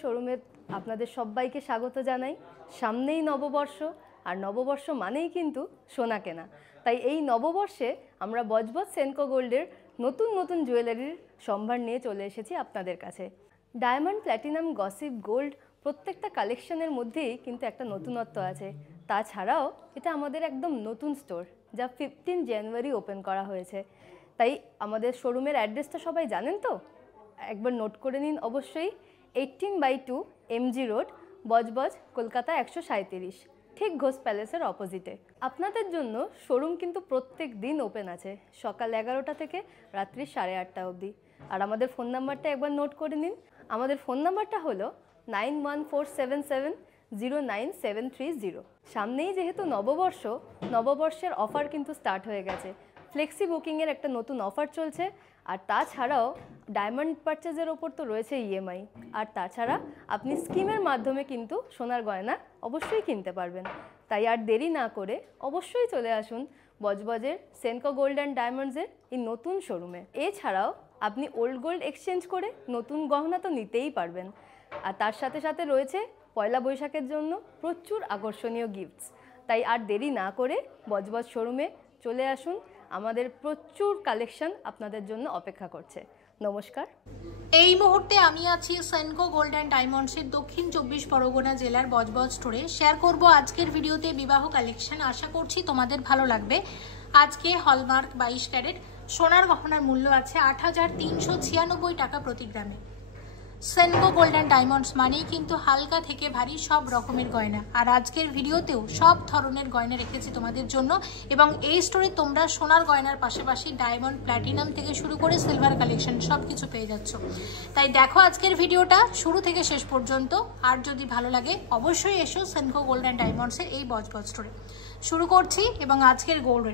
শোরুমে আপনাদের সবাইকে স্বাগত জানাই। সামনেই নববর্ষ, আর নববর্ষ মানেই কিন্তু সোনা কেনা। তাই এই নববর্ষে আমরা বজবজ সেনকো গোল্ডের নতুন নতুন জুয়েলারির সম্ভার নিয়ে চলে এসেছি আপনাদের কাছে। ডায়মন্ড, প্ল্যাটিনাম, গসিপ, গোল্ড প্রত্যেকটা কালেকশনের মধ্যেই কিন্তু একটা নতুনত্ব আছে। তাছাড়াও এটা আমাদের একদম নতুন স্টোর, যা 15 জানুয়ারি ওপেন করা হয়েছে। তাই আমাদের শোরুমের অ্যাড্রেসটা সবাই জানেন তো? একবার নোট করে নিন অবশ্যই। 18/2 MG রোড, বজবজ, কলকাতা 137, ঠিক ঘোষ প্যালেসের অপোজিটে। আপনাদের জন্য শোরুম কিন্তু প্রত্যেক দিন ওপেন আছে, সকাল 11টা থেকে রাত্রি 8:30 অবধি। আর আমাদের ফোন নাম্বারটা একবার নোট করে নিন। আমাদের ফোন নাম্বারটা হলো 9147709730। সামনেই যেহেতু নববর্ষ, নববর্ষের অফার কিন্তু স্টার্ট হয়ে গেছে। ফ্লেক্সি বুকিংয়ের একটা নতুন অফার চলছে। আর তাছাড়াও ডায়মন্ড পারচেজের ওপর তো রয়েছে EMI। আর তাছাড়া আপনি স্কিমের মাধ্যমে কিন্তু সোনার গয়না অবশ্যই কিনতে পারবেন। তাই আর দেরি না করে অবশ্যই চলে আসুন বজবজের সেনকো গোল্ড অ্যান্ড ডায়মন্ডসের এই নতুন শোরুমে। এছাড়াও আপনি ওল্ড গোল্ড এক্সচেঞ্জ করে নতুন গহনা তো নিতেই পারবেন। আর তার সাথে সাথে রয়েছে পয়লা বৈশাখের জন্য প্রচুর আকর্ষণীয় গিফটস। তাই আর দেরি না করে বজবজ শোরুমে চলে আসুন, আমাদের প্রচুর কালেকশন আপনাদের জন্য অপেক্ষা করছে। নমস্কার। এই মুহূর্তে আমি আছি সেনকো গোল্ড অ্যান্ড ডায়মন্ডসের দক্ষিণ 24 পরগনা জেলার বজবজ স্টোরে। শেয়ার করব আজকের ভিডিওতে বিবাহ কালেকশন। আশা করছি তোমাদের ভালো লাগবে। আজকে হলমার্ক 22 ক্যারেট সোনার গহনার মূল্য আছে 8,396 টাকা প্রতি গ্রামে। সেনকো গোল্ড অ্যান্ড ডায়মন্ডস মানেই কিন্তু হালকা থেকে ভারী সব রকমের গয়না। আর আজকের ভিডিওতেও সব ধরনের গয়না রেখেছি তোমাদের জন্য। এবং এই স্টোরে তোমরা সোনার গয়নার পাশাপাশি ডায়মন্ড, প্ল্যাটিনাম থেকে শুরু করে সিলভার কালেকশন সব কিছু পেয়ে যাচ্ছ। তাই দেখো আজকের ভিডিওটা শুরু থেকে শেষ পর্যন্ত। আর যদি ভালো লাগে অবশ্যই এসো সেনকো গোল্ড অ্যান্ড ডায়মন্ডসের এই বজবজ স্টোরে। শুরু করছি। এবং আজকের গোল্ড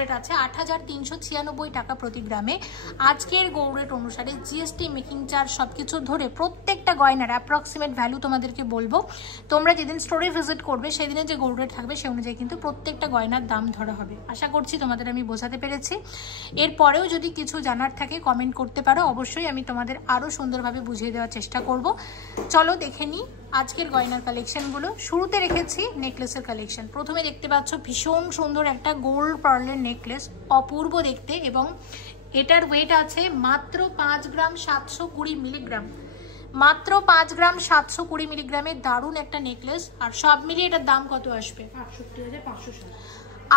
রেট আছে 8,396 টাকা প্রতি গ্রামে। আজকের গোল্ড রেট অনুসারে GST, মেকিং চার্জ সবকিছু ধরে প্রত্যেকটা গয়নার অ্যাপ্রক্সিমেট ভ্যালু তোমাদেরকে বলবো। তোমরা যেদিন স্টোরে ভিজিট করবে সেদিনে যে গোল্ড রেট থাকবে সেই অনুযায়ী কিন্তু প্রত্যেকটা গয়নার দাম ধরা হবে। আশা করছি তোমাদের আমি বোঝাতে পেরেছি। এরপরেও যদি কিছু জানার থাকে কমেন্ট করতে পারো, অবশ্যই আমি তোমাদের আরও সুন্দরভাবে বুঝিয়ে দেওয়ার চেষ্টা করব। চলো দেখে নিই আজকের গয়নার কালেকশনগুলো। শুরুতে রেখেছি নেকলেসের কালেকশন। প্রথমে দেখতে পাচ্ছ ভীষণ সুন্দর একটা গোল্ড পার্লের নেকলেস, অপূর্ব দেখতে। এবং এটার ওয়েট আছে মাত্র 5 গ্রাম 720 মিলিগ্রাম। মাত্র 5 গ্রাম 720 মিলিগ্রামের দারুণ একটা নেকলেস। আর সব মিলিয়ে এটার দাম কত আসবে?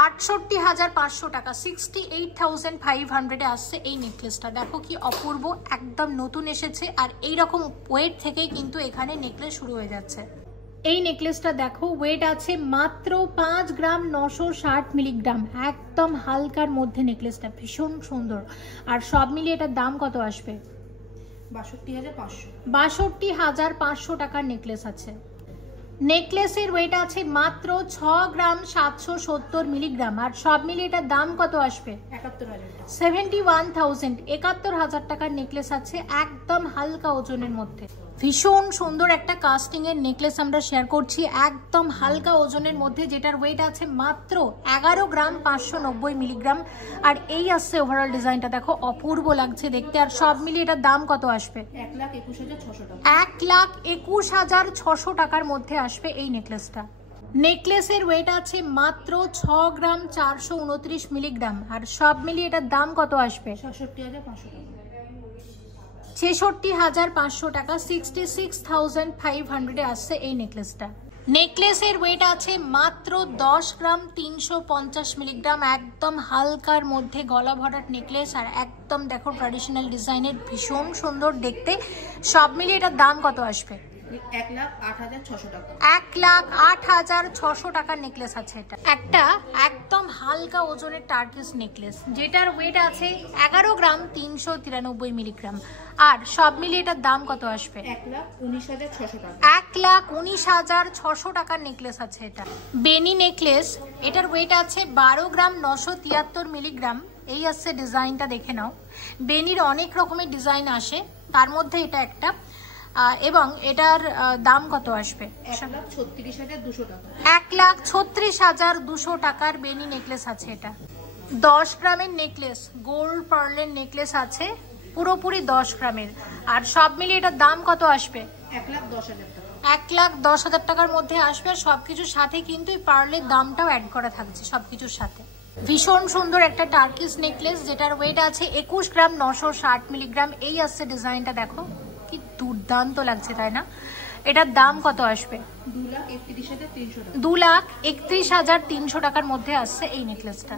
68,500 টাকা, 68,500 আসছে এই নেকলেসটা। দেখো কি অপূর্ব, একদম নতুন এসেছে। আর এইরকম ওয়েট থেকেই কিন্তু এখানে নেকলেস শুরু হয়ে যাচ্ছে। এই নেকলেসটা দেখো ওয়েট আছে মাত্র 5 গ্রাম 960 মিলিগ্রাম, একদম হালকার মধ্যে নেকলেসটা ভীষণ সুন্দর। আর সব মিলিয়ে এটার দাম কত আসবে? 62,500 টাকার নেকলেস আছে। নেকলেসের ওয়েট আছে মাত্র 6 গ্রাম 770 মিলিগ্রাম। আর সব মিলিয়ে এটার দাম কত আসবে? 71,000 টাকার নেকলেস আছে, একদম হালকা ওজনের মধ্যে। ভীষণ সুন্দর একটা কাস্টিং এর নেকলেস আমরা শেয়ার করছি, একদম হালকা ওজনের মধ্যে, যেটার ওয়েট আছে মাত্র 11 গ্রাম 590 মিলিগ্রাম। আর এই আসছে ওভারঅল ডিজাইনটা, দেখো অপূর্ব লাগছে দেখতে। আর সব মিলিয়ে এটার দাম কত আসবে? 1,21,600 টাকা। 1,21,600 টাকার মধ্যে আসবে এই নেকলেসটা। নেকলেসের ওয়েট আছে মাত্র 6 গ্রাম 429 মিলিগ্রাম। আর সব মিলিয়ে এটার দাম কত আসবে? 66,500 টাকা, 66,500 আসছে এই নেকলেসটা। নেকলেসের ওয়েট আছে মাত্র 10 গ্রাম 350 মিলিগ্রাম, একদম হালকার মধ্যে গলা ভরাট নেকলেস। আর একদম দেখো ট্র্যাডিশনাল ডিজাইনের, ভীষণ সুন্দর দেখতে। সব মিলিয়ে এটার দাম কত আসবে? 1,08,600 টাকা। 1,08,600 টাকার নেকলেস আছে এটা। একটা একদম হালকা ওজনের টার্কিস নেকলেস, যেটার ওয়েট আছে 11 গ্রাম 393 মিলিগ্রাম। আর সব মিলিয়ে এটার দাম কত আসবে? 1,19,600 টাকা। 1,19,600 টাকার নেকলেস আছে এটা। বেনি নেকলেস, এটার ওয়েট আছে 12 গ্রাম 973 মিলিগ্রাম। এই আসছে ডিজাইনটা, দেখে নাও। বেনির অনেক রকমের ডিজাইন আসে, তার মধ্যে এটা একটা। এবং এটার দাম কত আসবে? 1,36,200 টাকা। 1,36,200 টাকার বেনি নেকলেস আছে এটা। 10 গ্রামের নেকলেস, গোল্ড পার্লের নেকলেস আছে, পুরোপুরি 10 গ্রামের। আর সব মিলিয়ে এটার দাম কত আসবে? 1,10,000 টাকা। 1,10,000 টাকার মধ্যে আসবে। আর সবকিছুর সাথে কিন্তু এই পার্লের দামটাও অ্যাড করা থাকছে সবকিছুর সাথে। ভীষণ সুন্দর একটা টার্কিশ নেকলেস, যেটার ওয়েট আছে 21 গ্রাম 960 মিলিগ্রাম। এই আসছে ডিজাইনটা, দেখো কি দুর্দান্ত লাগছে, তাই না? এটার দাম কত আসবে? 2,31,300 টাকার মধ্যে আসছে এই নেকলেসটা।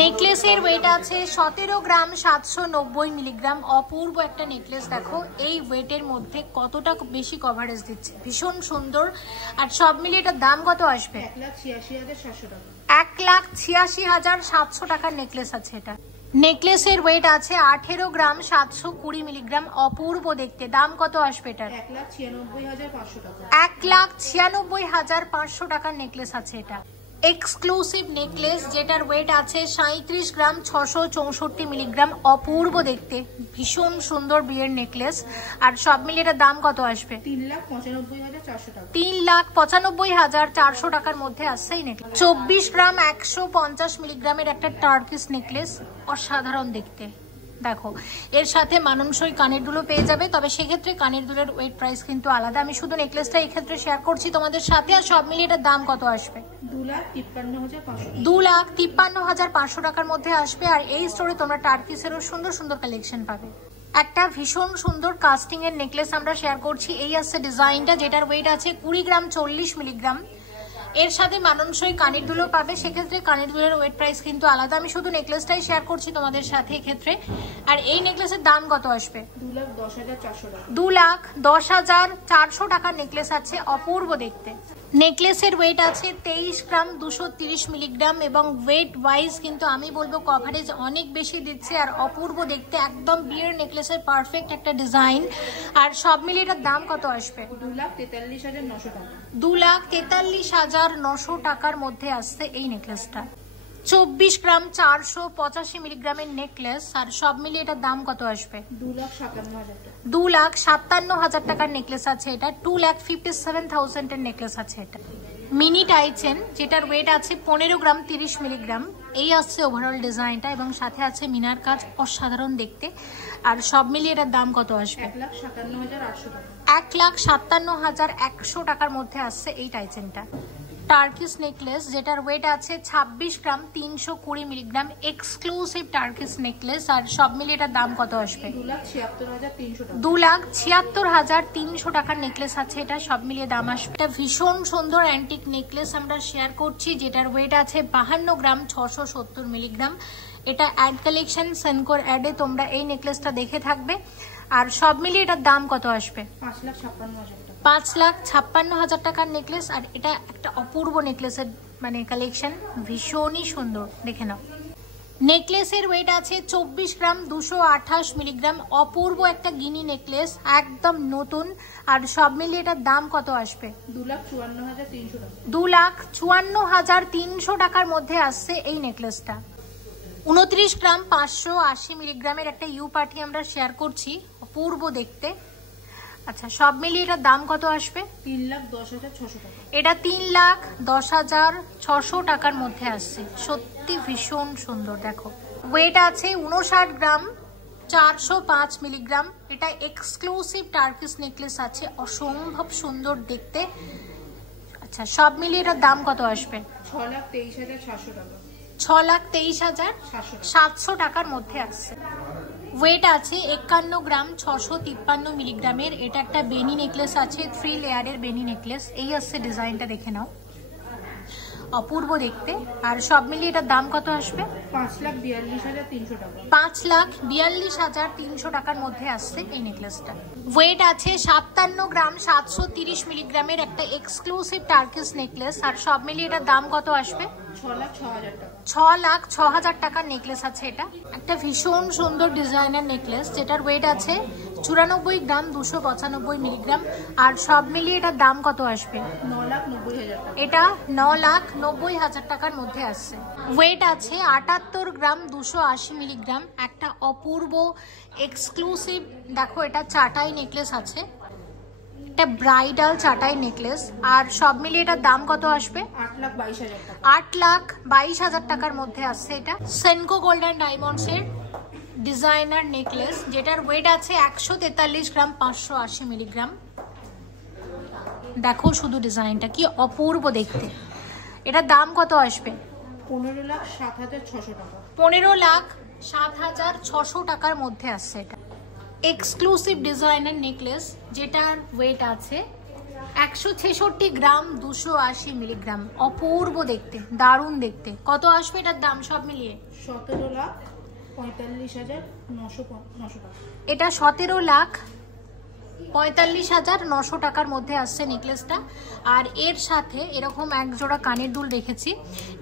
নেকলেসের ওয়েট আছে 17 গ্রাম 790 মিলিগ্রাম। অপূর্ব একটা নেকলেস, দেখো এই ওয়েটের মধ্যে কতটা বেশি কভারেজ দিচ্ছে, ভীষণ সুন্দর। আর সব মিলিয়ে এটার দাম কত আসবে? 1,86,700 টাকা। 1,86,700 টাকার নেকলেস আছে এটা। নেকলেসের ওয়েট আছে 18 গ্রাম 720 মিলিগ্রাম। অপূর্ব দেখতে। দাম কত আসবে এটার? 1,96,500 টাকা। 1,96,500 টাকার নেকলেস আছে এটা। এক্সক্লুসিভ নেকলেস, যেটার ওয়েট আছে 37 গ্রাম 664 মিলিগ্রাম। অপূর্ব দেখতে, ভীষণ সুন্দর বিয়ের নেকলেস। আর সব মিলিয়ে এটার দাম কত আসবে? 3,95,400 টাকা। 3,95,400 টাকার মধ্যে আসছে এই নেকলেস। 24 গ্রাম 150 মিলিগ্রামের একটা টার্কিশ নেকলেস, অসাধারণ দেখতে। দেখো এর সাথে মানানসই কানের দুলও পেয়ে যাবে, তবে সেক্ষেত্রে কানের দুলের ওয়েট প্রাইস কিন্তু আলাদা। আমি শুধু নেকলেসটা এই ক্ষেত্রে শেয়ার করছি তোমাদের সাথে। আর সব মিলিয়ে এটার দাম কত আসবে? 2,53,500। 2,53,500 টাকার মধ্যে আসবে। আর এই স্টোরে তোমরা টার্কিসেরও সুন্দর সুন্দর কালেকশন পাবে। একটা ভীষণ সুন্দর কাস্টিং এর নেকলেস আমরা শেয়ার করছি। এই আসছে ডিজাইনটা, যেটার ওয়েট আছে 20 গ্রাম 40 মিলিগ্রাম। এর সাথে মানানসই কানের দুলও পাবে, সেক্ষেত্রে কানের দুলের ওয়েট প্রাইস কিন্তু আলাদা। আমি শুধু নেকলেসটাই শেয়ার করছি তোমাদের সাথে এক্ষেত্রে। আর এই নেকলেসের দাম কত আসবে? 2,10,400 টাকা। 2,10,400 টাকার নেকলেস আছে, অপূর্ব দেখতে। নেকলেসের ওয়েট আছে 23 গ্রাম 230 মিলিগ্রাম এবং ওয়েট ওয়াইজ কিন্তু আমি বলবো কভারেজ অনেক বেশি দিচ্ছে। আর অপূর্ব দেখতে, একদম বিয়ের নেকলেসের পারফেক্ট একটা ডিজাইন। আর সব মিলিয়ে এটার দাম কত আসবে? 2,43,900 টাকা। 2,43,900 টাকার মধ্যে আসছে এই নেকলেসটা। 24 গ্রাম 485 মিলিগ্রামের নেকলেস। আর সব মিলিয়ে এটার দাম কত আসবে? 2,57,000 টাকা। 2,57,000 টাকার নেকলেস আছে এটা। 2,57,000 এর নেকলেস আছে এটা। মিনি টাইচেন, যেটার ওয়েট আছে 15 গ্রাম 30 মিলিগ্রাম। এই আসছে ওভারঅল ডিজাইনটা এবং সাথে আছে মিনার কাজ, অসাধারণ দেখতে। আর সব মিলিয়ে এটার দাম কত আসবে? 1,57,800 টাকা। 1,57,100 টাকার মধ্যে আসছে এই টাইচেনটা। টার্কিশ নেকলেস, যেটার ওয়েট আছে 26 gram 320 milligram. Exclusive Turkish necklace. আর সব মিলিয়ে এটার দাম কত আসবে? 2,76,300 টাকা। 2,76,300 টাকার নেকলেস আছে এটা। সব মিলিয়ে দাম আসবে। এটা ভীষণ সুন্দর অ্যান্টিক নেকলেস আমরা শেয়ার করছি, যেটার ওয়েট আছে 52 গ্রাম 670 মিলিগ্রাম। এটা অ্যাড কালেকশন, সেনকোর অ্যাডে তোমরা এই নেকলেসটা দেখে থাকবে। আর সব মিলিয়ে এটার দাম কত আসবে? 5,56,000 টাকা। 5,56,000 টাকার নেকলেস। আর এটা একটা অপূর্ব নেকলেসের মানে কালেকশন, ভীষণই সুন্দর, দেখে নাও। নেকলেসের ওয়েট আছে 24 গ্রাম 228 মিলিগ্রাম। অপূর্ব একটা গিনি নেকলেস, একদম নতুন। আর সব মিলিয়ে এটার দাম কত আসবে? 2,54,300 টাকা। 2,54,300 টাকার মধ্যে আসছে এই নেকলেসটা। 29 গ্রাম 580 মিলিগ্রামের একটা ইউ পার্টি আমরা শেয়ার করছি, অপূর্ব দেখতে। আচ্ছা, সব মিলিয়ে এটার দাম কত আসবে? 3,10,600 টাকা। এটা 3,10,600 টাকার মধ্যে আসছে। সত্যি ভীষণ সুন্দর। দেখো ওয়েট আছে 59 গ্রাম 405 মিলিগ্রাম। এটা এক্সক্লুসিভ টার্কিশ নেকলেস আছে, অসম্ভব সুন্দর দেখতে। আচ্ছা, সব মিলিয়ে এটার দাম কত আসবে? 6,23,700 টাকা। 6,23,700 টাকার মধ্যে আসছে। ওয়েট আছে 51 গ্রাম 653 মিলিগ্রামের। এটা একটা বেনি নেকলেস আছে, 3 লেয়ারের বেনি নেকলেস। এই আসছে ডিজাইনটা, দেখে নাও, অপূর্ব দেখতে। আর সব মিলিয়ে এটার দাম কত আসবে? 5,42,300 টাকা। 5,42,300 টাকার মধ্যে আসছে এই নেকলেসটা। ওয়েট আছে 57 গ্রাম 730 মিলিগ্রামের একটা এক্সক্লুসিভ টার্কিশ নেকলেস। আর সব মিলিয়ে এটার দাম কত আসবে? 6,06,000 টাকা। 6,06,000 টাকার নেকলেস আছে এটা। একটা ভীষণ সুন্দর ডিজাইনার নেকলেস, যেটার ওয়েট আছে 94 গ্রাম 295 মিলিগ্রাম। আর সব মিলিয়ে এটার দাম কত আসবে? 9,90,000 টাকা। এটা 9,90,000 টাকার মধ্যে আসছে। ওয়েট আছে 78 গ্রাম 280 মিলিগ্রাম। একটা অপূর্ব এক্সক্লুসিভ, দেখো এটা চাটাই নেকলেস আছে, এটা ব্রাইডাল চাটাই নেকলেস। আর সব মিলিয়ে এটার দাম কত আসবে? 8,22,000 টাকা। 8,22,000 টাকার মধ্যে আসছে এটা। সেনকো গোল্ড অ্যান্ড ডায়মন্ডস এর ডিজাইনার নেকলেস, যেটার ওয়েট আছে 143 গ্রাম 580 মিলিগ্রাম। দেখো শুধু ডিজাইনটা কি অপূর্ব দেখতে। এটার দাম কত আসবে? 15,07,600 টাকা। 15,07,600 টাকার মধ্যে আসছে এটা। এক্সক্লুসিভ ডিজাইনের নেকলেস, যেটার ওয়েট আছে 166 গ্রাম 280 মিলিগ্রাম। অপূর্ব দেখতে, দারুণ দেখতে। কত আসবে এটার দাম সব মিলিয়ে? 17,45,900 টাকা। এটা 17,45,900 টাকার মধ্যে আসছে নেকলেসটা। আর এর সাথে এরকম এক জোড়া কানের দুল রেখেছি,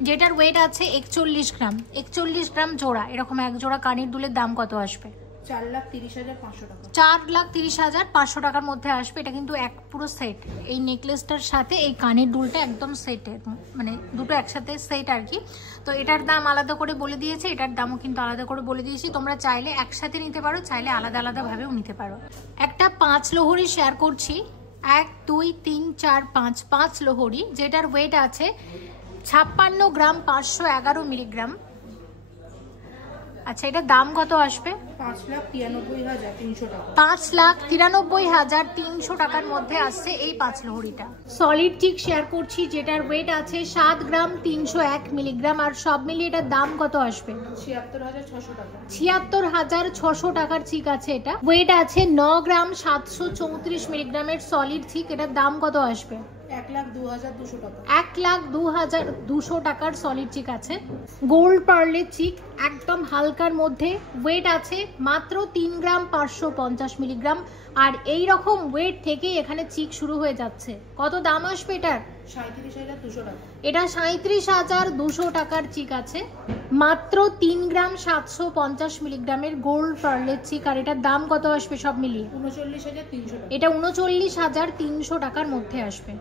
যেটার ওয়েট আছে 41 গ্রাম। 41 গ্রাম জোড়া এরকম এক জোড়া কানের দুলের দাম কত আসবে? 4,30,500 টাকা। 4,30,500 টাকার মধ্যে আসবে। এটা কিন্তু এক পুরো সেট। এই নেকলেসটার সাথে এই কানের দুলটা একদম সেটের, মানে দুটো একসাথে সেট আর কি। তো এটার দাম আলাদা করে বলে দিয়েছে, এটার দামও কিন্তু আলাদা করে বলে দিয়েছি। তোমরা চাইলে একসাথে নিতে পারো, চাইলে আলাদা আলাদা ভাবেও নিতে পারো। একটা 5 লোহরি শেয়ার করছি, 1 2 3 4 5 5 লোহরি, যেটার ওয়েট আছে 56 গ্রাম 511 মিলিগ্রাম। আচ্ছা, এটার দাম কত আসবে? 5,93,300 টাকা। 5,93,300 টাকার মধ্যে আসছে এই 5 লোহরিটা। সলিড চিক শেয়ার করছি, যেটার ওয়েট আছে 7 গ্রাম 301 মিলিগ্রাম। আর সব মিলিয়ে এটার দাম কত আসবে? 76,600 টাকা। 76,600 টাকার চিক আছে এটা। ওয়েট আছে 9 গ্রাম 734 মিলিগ্রামের সলিড চিক। এটার দাম কত আসবে? 1,02,200 টাকা। 1,02,200 টাকার সলিড চিক আছে। গোল্ড পার্লের চিক, একদম হালকার মধ্যে। ওয়েট আছে মাত্র 3 গ্রাম 550 মিলিগ্রাম। আর এই রকম ওয়েট থেকে এখানে চিক শুরু হয়ে যাচ্ছে। কত দাম আসবে এটার? 37,200 টাকা। এটা 37,200 টাকার চিক আছে। মাত্র 3 গ্রাম 750 মিলিগ্রামের গোল্ড পার্লের চিক। আর এটার দাম কত আসবে সব মিলিয়ে? 39,300 টাকা। এটা 39,300 টাকার মধ্যে আসবে।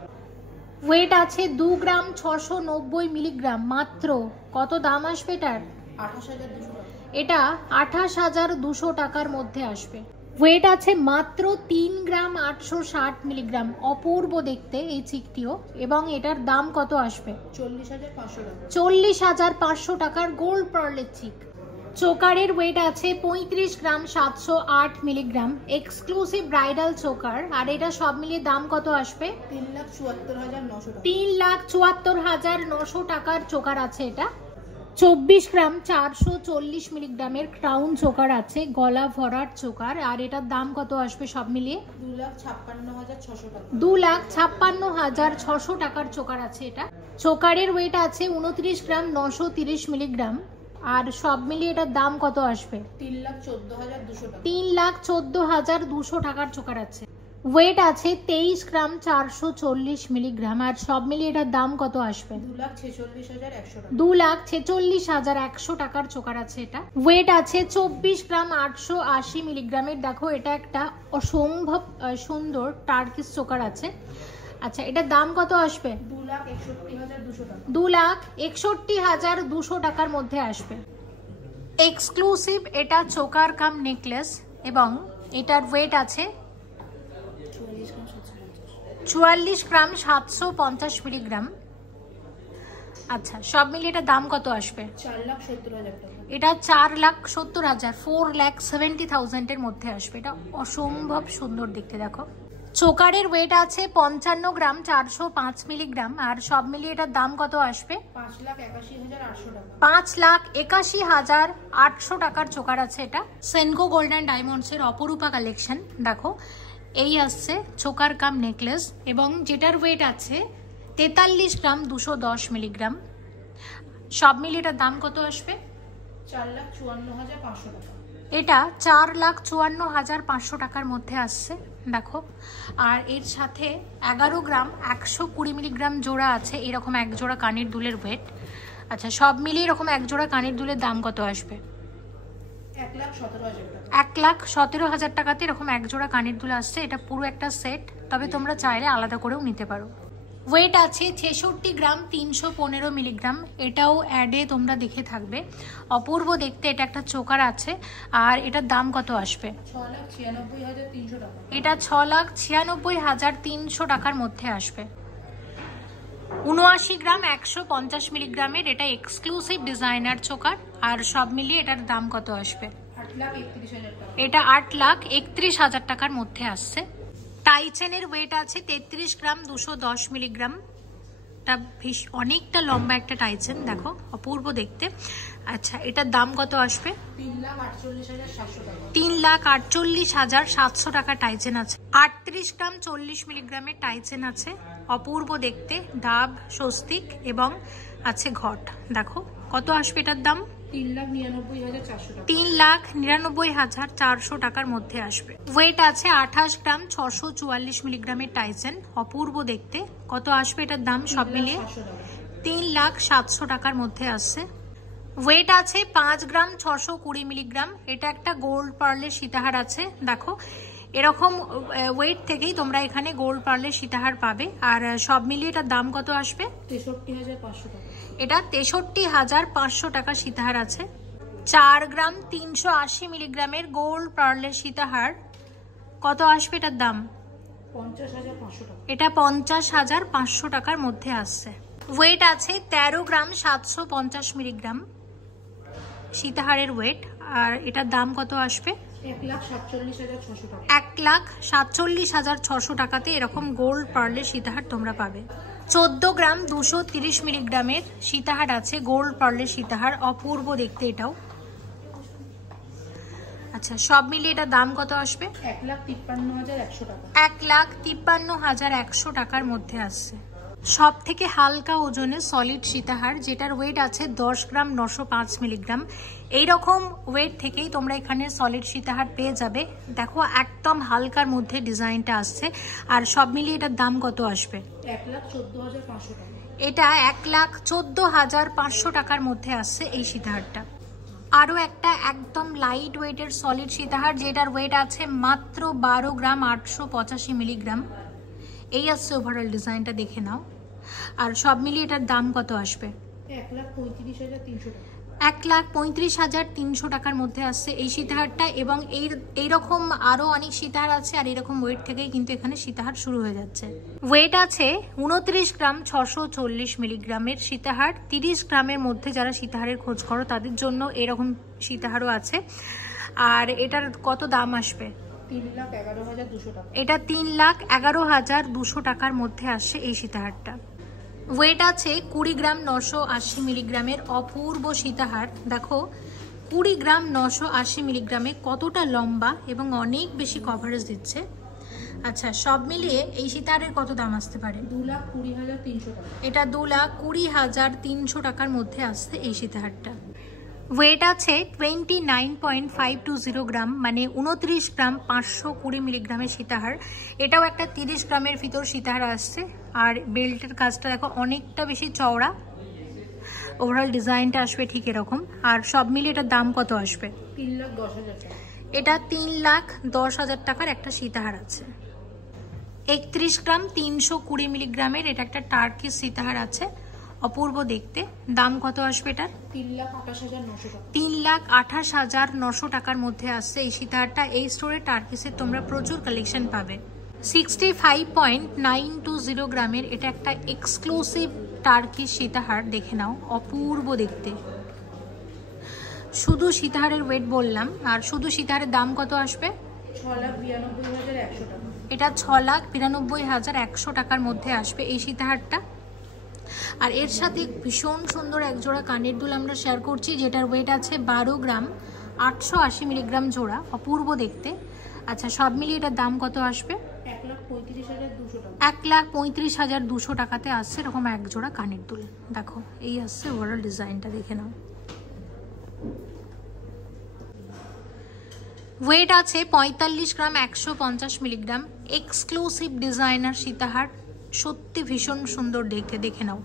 ওয়েট আছে 2 গ্রাম 690 মিলিগ্রাম মাত্র। কত দাম আসবে এটার? 28,200 টাকা। এটা 28,200 টাকার মধ্যে আসবে। ওয়েট আছে মাত্র 3 গ্রাম 860 মিলিগ্রাম। অপূর্ব দেখতে এই চিকটিও। এবং এটার দাম কত আসবে? 40,500 টাকা। 40,500 টাকার গোল্ড পার্লের চিক। চোকারের ওয়েট আছে 35 gram 708 milligram. Exclusive bridal choker. আর এটা সব মিলিয়ে দাম কত আসবে? 3,74,900 টাকা। 3,74,900 টাকার চোকার আছে এটা। 24 গ্রাম 440 মিলিগ্রামের ক্রাউন চোকার আছে, গলা ভরাট চোকার। আর এটার দাম কত আসবে সব মিলিয়ে? 2,56,600 টাকা। 2,56,600 টাকার চোকার আছে এটা। চোকারের ওয়েট আছে 29 গ্রাম 930 মিলিগ্রাম। আর সব মিলিয়ে এটার দাম কত আসবে? 3,14,200 টাকা। 3,14,200 টাকার চোকার আছে। ওয়েট আছে 23 গ্রাম 440 মিলিগ্রাম। আর সব মিলিয়ে এটার দাম কত আসবে? 2,46,100 টাকা। 2,46,100 টাকার চোকার আছে এটা। ওয়েট আছে 24 গ্রাম 880 মিলিগ্রামের। দেখো, এটা একটা অসম্ভব সুন্দর টার্কিশ চোকার আছে। আচ্ছা, এটার দাম কত আসবে? 2,61,200 টাকা। 2,61,200 টাকার মধ্যে আসবে। এক্সক্লুসিভ এটা চোকার কাম নেকলেস এবং এটার ওয়েট আছে 44 গ্রাম 750 মিলিগ্রাম। আচ্ছা, সব মিলিয়ে এটার দাম কত আসবে? 4,70,000 টাকা। এটা 4,70,000 4,70,000 এর মধ্যে আসবে। এটা অসম্ভব সুন্দর দেখতে। দেখো, চোকারের ওয়েট আছে 55 গ্রাম 405 মিলিগ্রাম। আর সব মিলিয়ে এটার দাম কত আসবে? 5,81,800 টাকা। 5,81,800 টাকার চোকার আছে এটা। সেনকো গোল্ডেন ডায়মন্ডস এর অপরূপা কালেকশন। দেখো, এই আসছে চোকার কাম নেকলেস এবং যেটার ওয়েট আছে 43 গ্রাম 210 মিলিগ্রাম। সব মিলিয়ে এটার দাম কত আসবে? 4,54,500 টাকা। এটা 4,54,500 টাকার মধ্যে আসছে। দেখো, আর এর সাথে 11 গ্রাম 120 মিলিগ্রাম জোড়া আছে এরকম এক জোড়া কানের দুলের ওয়েট। আচ্ছা, সব মিলিয়ে এরকম এক জোড়া কানের দুলের দাম কত আসবে? 1,17,000 টাকা। 1,17,000 টাকাতে এরকম এক জোড়া কানের দুল আসছে। এটা পুরো একটা সেট, তবে তোমরা চাইলে আলাদা করেও নিতে পারো। ওয়েট আছে 66 গ্রাম 315 মিলিগ্রাম। এটাও অ্যাডে তোমরা দেখে থাকবে। অপূর্ব দেখতে এটা একটা চোকার আছে। আর এটার দাম কত আসবে? 6,96,300 টাকা। এটা 6,96,300 টাকার মধ্যে আসবে। 79 গ্রাম 150 মিলিগ্রামের এটা এক্সক্লুসিভ ডিজাইনার চোকার। আর সব মিলিয়ে এটার দাম কত আসবে? 8,31,000 টাকা। এটা 8,31,000 টাকার মধ্যে আসছে। টাইচেনের ওয়েট আছে 33 গ্রাম 210 মিলিগ্রাম। অনেকটা লম্বা একটা টাইচেন, দেখো অপূর্ব দেখতে। আচ্ছা, এটার দাম কত আসবে? 3,48,700 টাকা টাইচেন আছে। 38 গ্রাম 40 মিলিগ্রামের টাইচেন আছে, অপূর্ব দেখতে, ডাব, স্বস্তিক এবং আছে ঘট। দেখো কত আসবে এটার দাম? 3,99,400 টাকার মধ্যে আসবে। ওয়েট আছে 28 গ্রাম 644 মিলিগ্রামের টাইচেন, অপূর্ব দেখতে। কত আসবে এটার দাম সব মিলিয়ে? 3,700 টাকার মধ্যে আসছে। ওয়েট আছে 5 গ্রাম 620 মিলিগ্রাম। এটা একটা গোল্ড পার্লের সীতাহার আছে, দেখো এরকম ওয়েট থেকেই তোমরা এখানে গোল্ড পার্লের সীতাহার পাবে। আর সব মিলিয়ে এটার দাম কত আসবে? 63,500 টাকা। এটা 63,500 টাকা সীতাহার আছে। 4 গ্রাম 380 মিলিগ্রামের গোল্ড পার্লের সীতাহার, কত আসবে এটার দাম? 50,500 টাকা। এটা 50,500 টাকার মধ্যে আসছে। ওয়েট আছে 13 গ্রাম 750 মিলিগ্রাম সীতাহারের ওয়েট। আর এটার দাম কত আসবে? 1,47,600 টাকা। 1,47,600 টাকাতে এরকম গোল্ড পার্লের সীতাহার তোমরা পাবে। 14 গ্রাম 230 মিলিগ্রামের সীতাহার আছে, গোল্ড পার্লের সীতাহার, অপূর্ব দেখতে এটাও। আচ্ছা, সব মিলিয়ে এটার দাম কত আসবে? 1,53,100 টাকা। 1,53,100 টাকার মধ্যে আসছে। সব থেকে হালকা ওজনের সলিড সীতাহার, যেটার ওয়েট আছে 10 গ্রাম 905 মিলিগ্রাম। এইরকম ওয়েট থেকেই তোমরা এখানে সলিড সীতাহার পেয়ে যাবে। দেখো একদম হালকার মধ্যে ডিজাইনটা আসছে। আর সব মিলিয়ে এটার দাম কত আসবে? 1,14,500 টাকা। এটা 1,14,500 টাকার মধ্যে আসছে এই সীতাহারটা। আরও একটা একদম লাইট ওয়েটের সলিড সীতাহার, যেটার ওয়েট আছে মাত্র 12 গ্রাম 885 মিলিগ্রাম। এই আসছে ওভারঅল ডিজাইনটা, দেখে নাও। আর সব মিলিয়ে এটার দাম কত আসবে? 1,35,300 টাকা। 1,35,300 টাকার মধ্যে আসছে এই সীতাহারটা। এবং এইরকম আরও অনেক সীতাহার আছে। আর এরকম ওয়েট থেকেই কিন্তু এখানে সীতাহার শুরু হয়ে যাচ্ছে। ওয়েট আছে 29 গ্রাম 640 মিলিগ্রামের সীতাহার। 30 গ্রামের মধ্যে যারা সীতাহারের খোঁজ করো তাদের জন্য এরকম সীতাহারও আছে। আর এটার কত দাম আসবে? 3,11,200 টাকা। এটা 3,11,200 টাকার মধ্যে আসছে এই সীতাহারটা। ওয়েট আছে 20 গ্রাম 980 মিলিগ্রামের অপূর্ব সীতাহার। দেখো 20 গ্রাম 980 মিলিগ্রামে কতটা লম্বা এবং অনেক বেশি কভারেজ দিচ্ছে। আচ্ছা, সব মিলিয়ে এই সীতাহারের কত দাম আসতে পারে? 2,20,300 টাকা। এটা 2,20,300 টাকার মধ্যে আসছে এই সীতাহারটা। ওয়েট আছে 29.520 গ্রাম, মানে 29 গ্রাম 520 মিলিগ্রামের সীতাহার। এটাও একটা 30 গ্রামের ভিতর সীতাহার আসছে। আর বেল্টের কাজটা দেখো অনেকটা বেশি চওড়া, ওভারঅল ডিজাইনটা আসবে ঠিক এরকম। আর সব মিলিয়ে এটার দাম কত আসবে? 3,10,000 টাকা। এটা 3,10,000 টাকার একটা সীতাহার আছে। 31 গ্রাম 320 মিলিগ্রামের এটা একটা টার্কিশ সীতাহার আছে, অপূর্ব দেখতে। দাম কত আসবে এটার? 3,28,900 টাকা। 3,28,900 টাকার মধ্যে আসছে এই সীতাহারটা। এই স্টোরে টার্কিসের তোমরা প্রচুর কালেকশন পাবে। 65.920 গ্রামের এটা একটা এক্সক্লুসিভ টার্কিশ সীতাহার, দেখে নাও অপূর্ব দেখতে। শুধু সীতাহারের ওয়েট বললাম। আর শুধু সীতাহারের দাম কত আসবে? 6,92,100 টাকা। এটা 6,92,100 টাকার মধ্যে আসবে এই সীতাহারটা। আর এর সাথে ভীষণ সুন্দর একজোড়া কানের দুল আমরা শেয়ার করছি, যেটার ওয়েট আছে 12 গ্রাম 880 মিলিগ্রাম জোড়া, অপূর্ব দেখতে। আচ্ছা, সব মিলিয়ে এটার দাম কত আসবে? 1,35,200 টাকা। 1,35,200 টাকাতে আসছে এরকম এক জোড়া কানের দুল। দেখো এই আসছে ওভারঅল ডিজাইনটা, দেখে নাও। ওয়েট আছে 45 গ্রাম 150 মিলিগ্রাম, এক্সক্লুসিভ ডিজাইনার সীতাহার, সত্যি ভীষণ সুন্দর দেখতে, দেখে নাও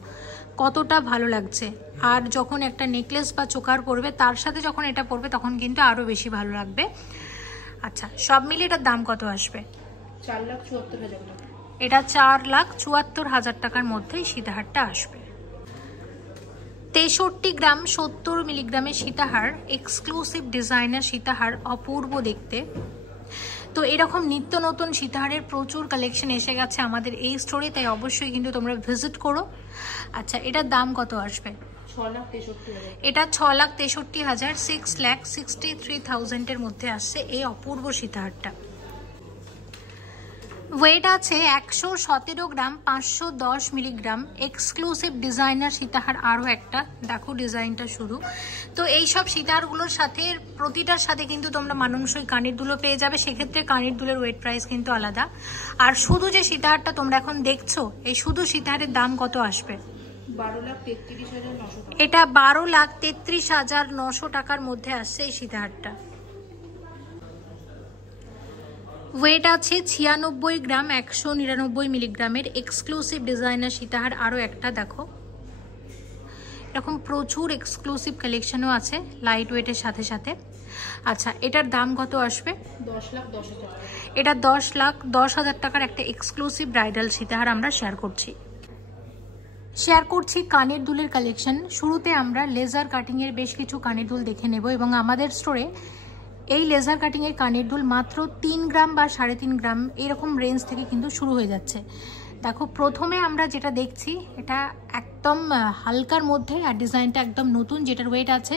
কতটা ভালো লাগছে। আর যখন একটা নেকলেস বা চোকার পরবে তার সাথে যখন এটা পরবে তখন কিন্তু আরও বেশি ভালো লাগবে। আচ্ছা, সব মিলিয়ে এটার দাম কত আসবে? 4,74,000 টাকা। এটা 4,74,000 টাকার মধ্যে সীতাহারটা আসবে। 63 গ্রাম 70 মিলিগ্রামের সীতাহার, এক্সক্লুসিভ ডিজাইনার সীতাহার, অপূর্ব দেখতে। তো এরকম নিত্য নতুন সীতাহারের প্রচুর কালেকশন এসে গেছে আমাদের এই স্টোরে, তাই অবশ্যই কিন্তু তোমরা ভিজিট করো। আচ্ছা, এটার দাম কত আসবে? 6,63,000। এটা 6,63,000, 6,63,000 এর মধ্যে আসছে এই অপূর্ব সীতাহারটা। ওয়েট আছে 117 গ্রাম, 510 মিলিগ্রাম। এক্সক্লুসিভ ডিজাইনার সীতাহার আরও একটা, দেখো ডিজাইনটা শুধু। তো এইসব সীতাহারগুলোর সাথে প্রতিটার সাথে কিন্তু তোমরা মানানসই কানের দুলও পেয়ে যাবে, সেক্ষেত্রে কানের দুলের ওয়েট প্রাইস কিন্তু আলাদা। আর শুধু যে সীতাহারটা তোমরা এখন দেখছো, এই শুধু সীতাহারের দাম কত আসবে? 12,33,900 টাকা। এটা 12,33,900 টাকার মধ্যে আসছে এই সীতাহারটা। ওয়েট আছে 96 গ্রাম, 199 মিলিগ্রামের। এক্সক্লুসিভ ডিজাইনার সীতাহার আরও একটা, দেখো এরকম প্রচুর এক্সক্লুসিভ কালেকশনও আছে লাইট ওয়েটের সাথে সাথে। আচ্ছা, এটার দাম কত আসবে? 10,10,000 টাকা। এটা 10,10,000 টাকার একটা এক্সক্লুসিভ ব্রাইডাল সীতাহার আমরা শেয়ার করছি কানের দুলের কালেকশন। শুরুতে আমরা লেজার কাটিংয়ের বেশ কিছু কানের দুল দেখে নেব, এবং আমাদের স্টোরে এই লেজার কাটিংয়ের কানের দুল মাত্র 3 গ্রাম বা 3.5 গ্রাম এরকম রেঞ্জ থেকে কিন্তু শুরু হয়ে যাচ্ছে। দেখো প্রথমে আমরা যেটা দেখছি এটা একদম হালকার মধ্যে, আর ডিজাইনটা একদম নতুন, যেটার ওয়েট আছে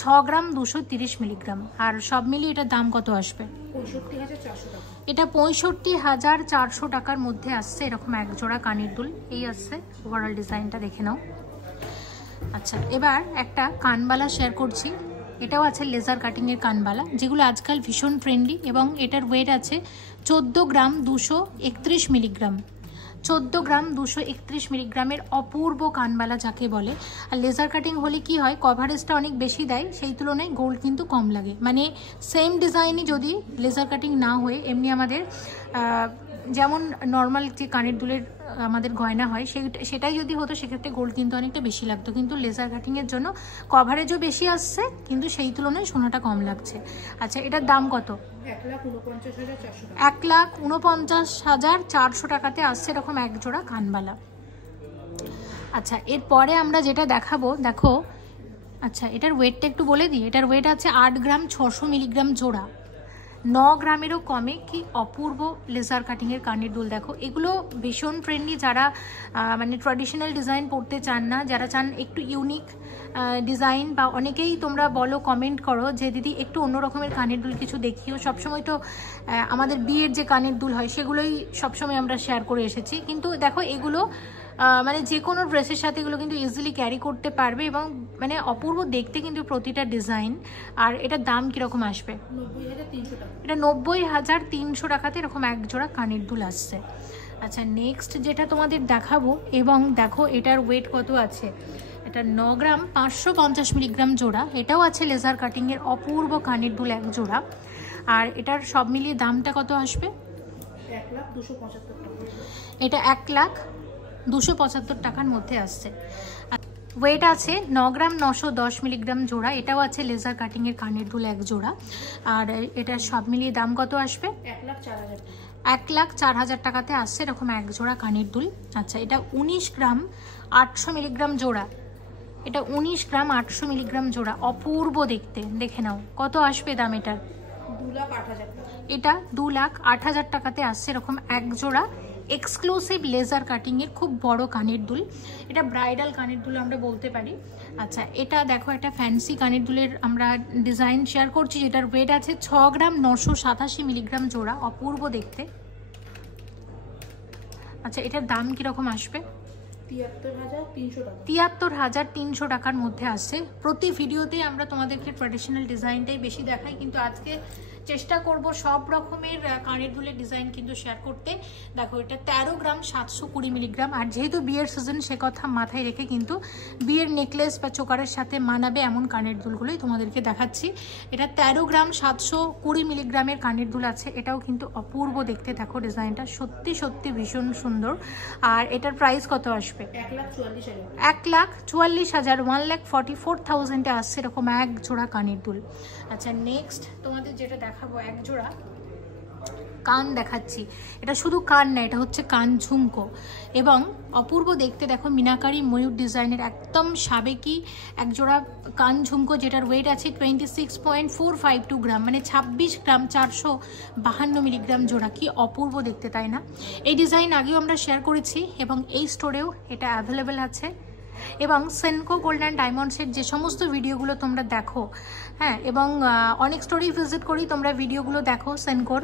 6 গ্রাম 230 মিলিগ্রাম। আর সব মিলিয়ে এটার দাম কত আসবে? 65,400 টাকা। এটা 65,400 টাকার মধ্যে আসছে এরকম এক জোড়া কানের দুল। এই আসছে ওভারঅল ডিজাইনটা, দেখে নাও। আচ্ছা, এবার একটা কানবালা শেয়ার করছি। এটাও আছে লেজার কাটিংয়ের কানবালা, যেগুলো আজকাল ভীষণ ট্রেন্ডি, এবং এটার ওয়েট আছে 14 গ্রাম 231 মিলিগ্রাম। 14 গ্রাম 231 মিলিগ্রামের অপূর্ব কানবালা যাকে বলে। আর লেজার কাটিং হলে কি হয়, কভারেজটা অনেক বেশি দেয়, সেই তুলনায় গোল্ড কিন্তু কম লাগে। মানে সেম ডিজাইনই যদি লেজার কাটিং না হয়ে এমনি আমাদের যেমন নর্মাল যে কানের দুলের আমাদের গয়না হয় সেটাই যদি হতো, সেক্ষেত্রে গোল্ড কিন্তু অনেকটা বেশি লাগতো। কিন্তু লেজার কাটিংয়ের জন্য কভারেজও বেশি আসছে, কিন্তু সেই তুলনায় সোনাটা কম লাগছে। আচ্ছা, এটার দাম কত? 1,49,400 টাকা। 1,49,400 টাকাতে আসছে এরকম এক জোড়া কানবালা। আচ্ছা, এরপরে আমরা যেটা দেখাবো, দেখো আচ্ছা এটার ওয়েটটা একটু বলে দিই। এটার ওয়েট আছে 8 গ্রাম 600 মিলিগ্রাম জোড়া, 9 গ্রামেরও কমে। কি অপূর্ব লেজার কাটিংয়ের কানের দুল, দেখো এগুলো ভীষণ ট্রেন্ডি। যারা মানে ট্র্যাডিশনাল ডিজাইন পড়তে চান না, যারা চান একটু ইউনিক ডিজাইন, বা অনেকেই তোমরা বলো, কমেন্ট করো যে দিদি একটু অন্য রকমের কানের দুল কিছু দেখিও। সবসময় তো আমাদের বিয়ের যে কানের দুল হয় সেগুলোই সবসময় আমরা শেয়ার করে এসেছি, কিন্তু দেখো এগুলো মানে যে কোনো ড্রেসের সাথে এগুলো কিন্তু ইজিলি ক্যারি করতে পারবে, এবং মানে অপূর্ব দেখতে কিন্তু প্রতিটা ডিজাইন। আর এটার দাম কীরকম আসবে? 90,300 টাকা। এটা 90,300 টাকাতে এরকম এক জোড়া কানের দুল আসছে। আচ্ছা, নেক্সট যেটা তোমাদের দেখাবো, এবং দেখো এটার ওয়েট কত আছে। এটা 9 গ্রাম 550 মিলিগ্রাম জোড়া। এটাও আছে লেজার কাটিংয়ের অপূর্ব কানের দুল এক জোড়া। আর এটার সব মিলিয়ে দামটা কত আসবে? 1,275 টাকা। এটা 1,275 টাকার মধ্যে আসছে। ওয়েট আছে 9 গ্রাম 910 মিলিগ্রাম জোড়া। এটাও আছে লেজার কাটিংয়ের কানের দুল এক জোড়া। আর এটার সব মিলিয়ে দাম কত আসবে? 1,04,000 টাকা। 1,04,000 টাকাতে আসছে এরকম এক জোড়া কানের দুল। আচ্ছা, এটা 19 গ্রাম 800 মিলিগ্রাম জোড়া। এটা 19 গ্রাম 800 মিলিগ্রাম জোড়া, অপূর্ব দেখতে। দেখে নাও কত আসবে দাম এটার? 2,08,000 টাকা। এটা 2,08,000 টাকাতে আসছে এরকম এক জোড়া এক্সক্লুসিভ লেজার কাটিংয়ের খুব বড় কানের দুল। এটা ব্রাইডাল কানের দুল আমরা বলতে পারি। আচ্ছা, এটা দেখো একটা ফ্যান্সি কানের দুলের আমরা ডিজাইন শেয়ার করছি, যেটার ওয়েট আছে 6 গ্রাম 987 মিলিগ্রাম জোড়া, অপূর্ব দেখতে। আচ্ছা, এটার দাম কীরকম আসবে? 73,300 টাকা। 73,300 টাকার মধ্যে আসছে। প্রতি ভিডিওতে আমরা তোমাদেরকে ট্র্যাডিশনাল ডিজাইনটাই বেশি দেখাই, কিন্তু আজকে চেষ্টা করব সব রকমের কানের দুলের ডিজাইন কিন্তু শেয়ার করতে। দেখো এটা 13 গ্রাম 720 মিলিগ্রাম। আর যেহেতু বিয়ের সিজন, সে কথা মাথায় রেখে কিন্তু বিয়ের নেকলেস বা চোকারের সাথে মানাবে এমন কানের দুলগুলোই তোমাদেরকে দেখাচ্ছি। এটা 13 গ্রাম 720 মিলিগ্রামের কানের দুল আছে। এটাও কিন্তু অপূর্ব দেখতে। দেখো ডিজাইনটা সত্যি সত্যি ভীষণ সুন্দর। আর এটার প্রাইস কত আসবে? 1,44,000। 1,44,000, 1,44,000 আসছে এরকম এক জোড়া কানের দুল। আচ্ছা, নেক্সট তোমাদের যেটা দেখাবো এক জোড়া কান দেখাচ্ছি। এটা শুধু কান না, এটা হচ্ছে কান ঝুমকো, এবং অপূর্ব দেখতে। দেখো মিনাকারি ময়ূর ডিজাইনের একদম সাবেকি এক জোড়া কান ঝুমকো, যেটার ওয়েট আছে 26.452 গ্রাম, মানে 26 গ্রাম 452 মিলিগ্রাম জোড়া। কি অপূর্ব দেখতে, তাই না? এই ডিজাইন আগেও আমরা শেয়ার করেছি, এবং এই স্টোরেও এটা অ্যাভেলেবেল আছে। এবং সেনকো গোল্ড অ্যান্ড ডায়মন্ডসের যে সমস্ত ভিডিওগুলো তোমরা দেখো, হ্যাঁ, এবং অনেক স্টোরি ভিজিট করি, তোমরা ভিডিওগুলো দেখো সেনকোর,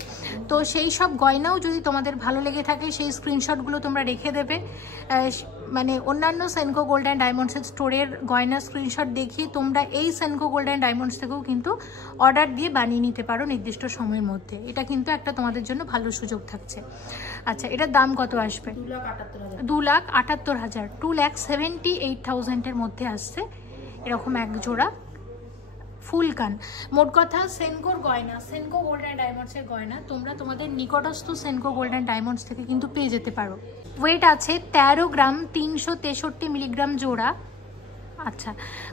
তো সেই সব গয়নাও যদি তোমাদের ভালো লেগে থাকে সেই স্ক্রিনশটগুলো তোমরা রেখে দেবে। মানে অন্যান্য সেনকো গোল্ড অ্যান্ড ডায়মন্ডসের স্টোরের গয়না স্ক্রিনশট দেখিয়ে তোমরা এই সেনকো গোল্ড অ্যান্ড ডায়মন্ডস থেকেও কিন্তু অর্ডার দিয়ে বানিয়ে নিতে পারো নির্দিষ্ট সময়ের মধ্যে। এটা কিন্তু একটা তোমাদের জন্য ভালো সুযোগ থাকছে। আচ্ছা, এটার দাম কত আসবে? 2,78,000। 2,78,000 মধ্যে আসছে এরকম এক জোড়া ফুল কান। মোট কথা সেনকোর গয়না, সেনকো গোল্ড অ্যান্ড ডায়মন্ডসের গয়না তোমরা তোমাদের নিকটস্থ সেনকো গোল্ড অ্যান্ড ডায়মন্ডস থেকে কিন্তু পেয়ে যেতে পারো। ওয়েট আছে 13 গ্রাম 363 মিলিগ্রাম জোড়া। আচ্ছা,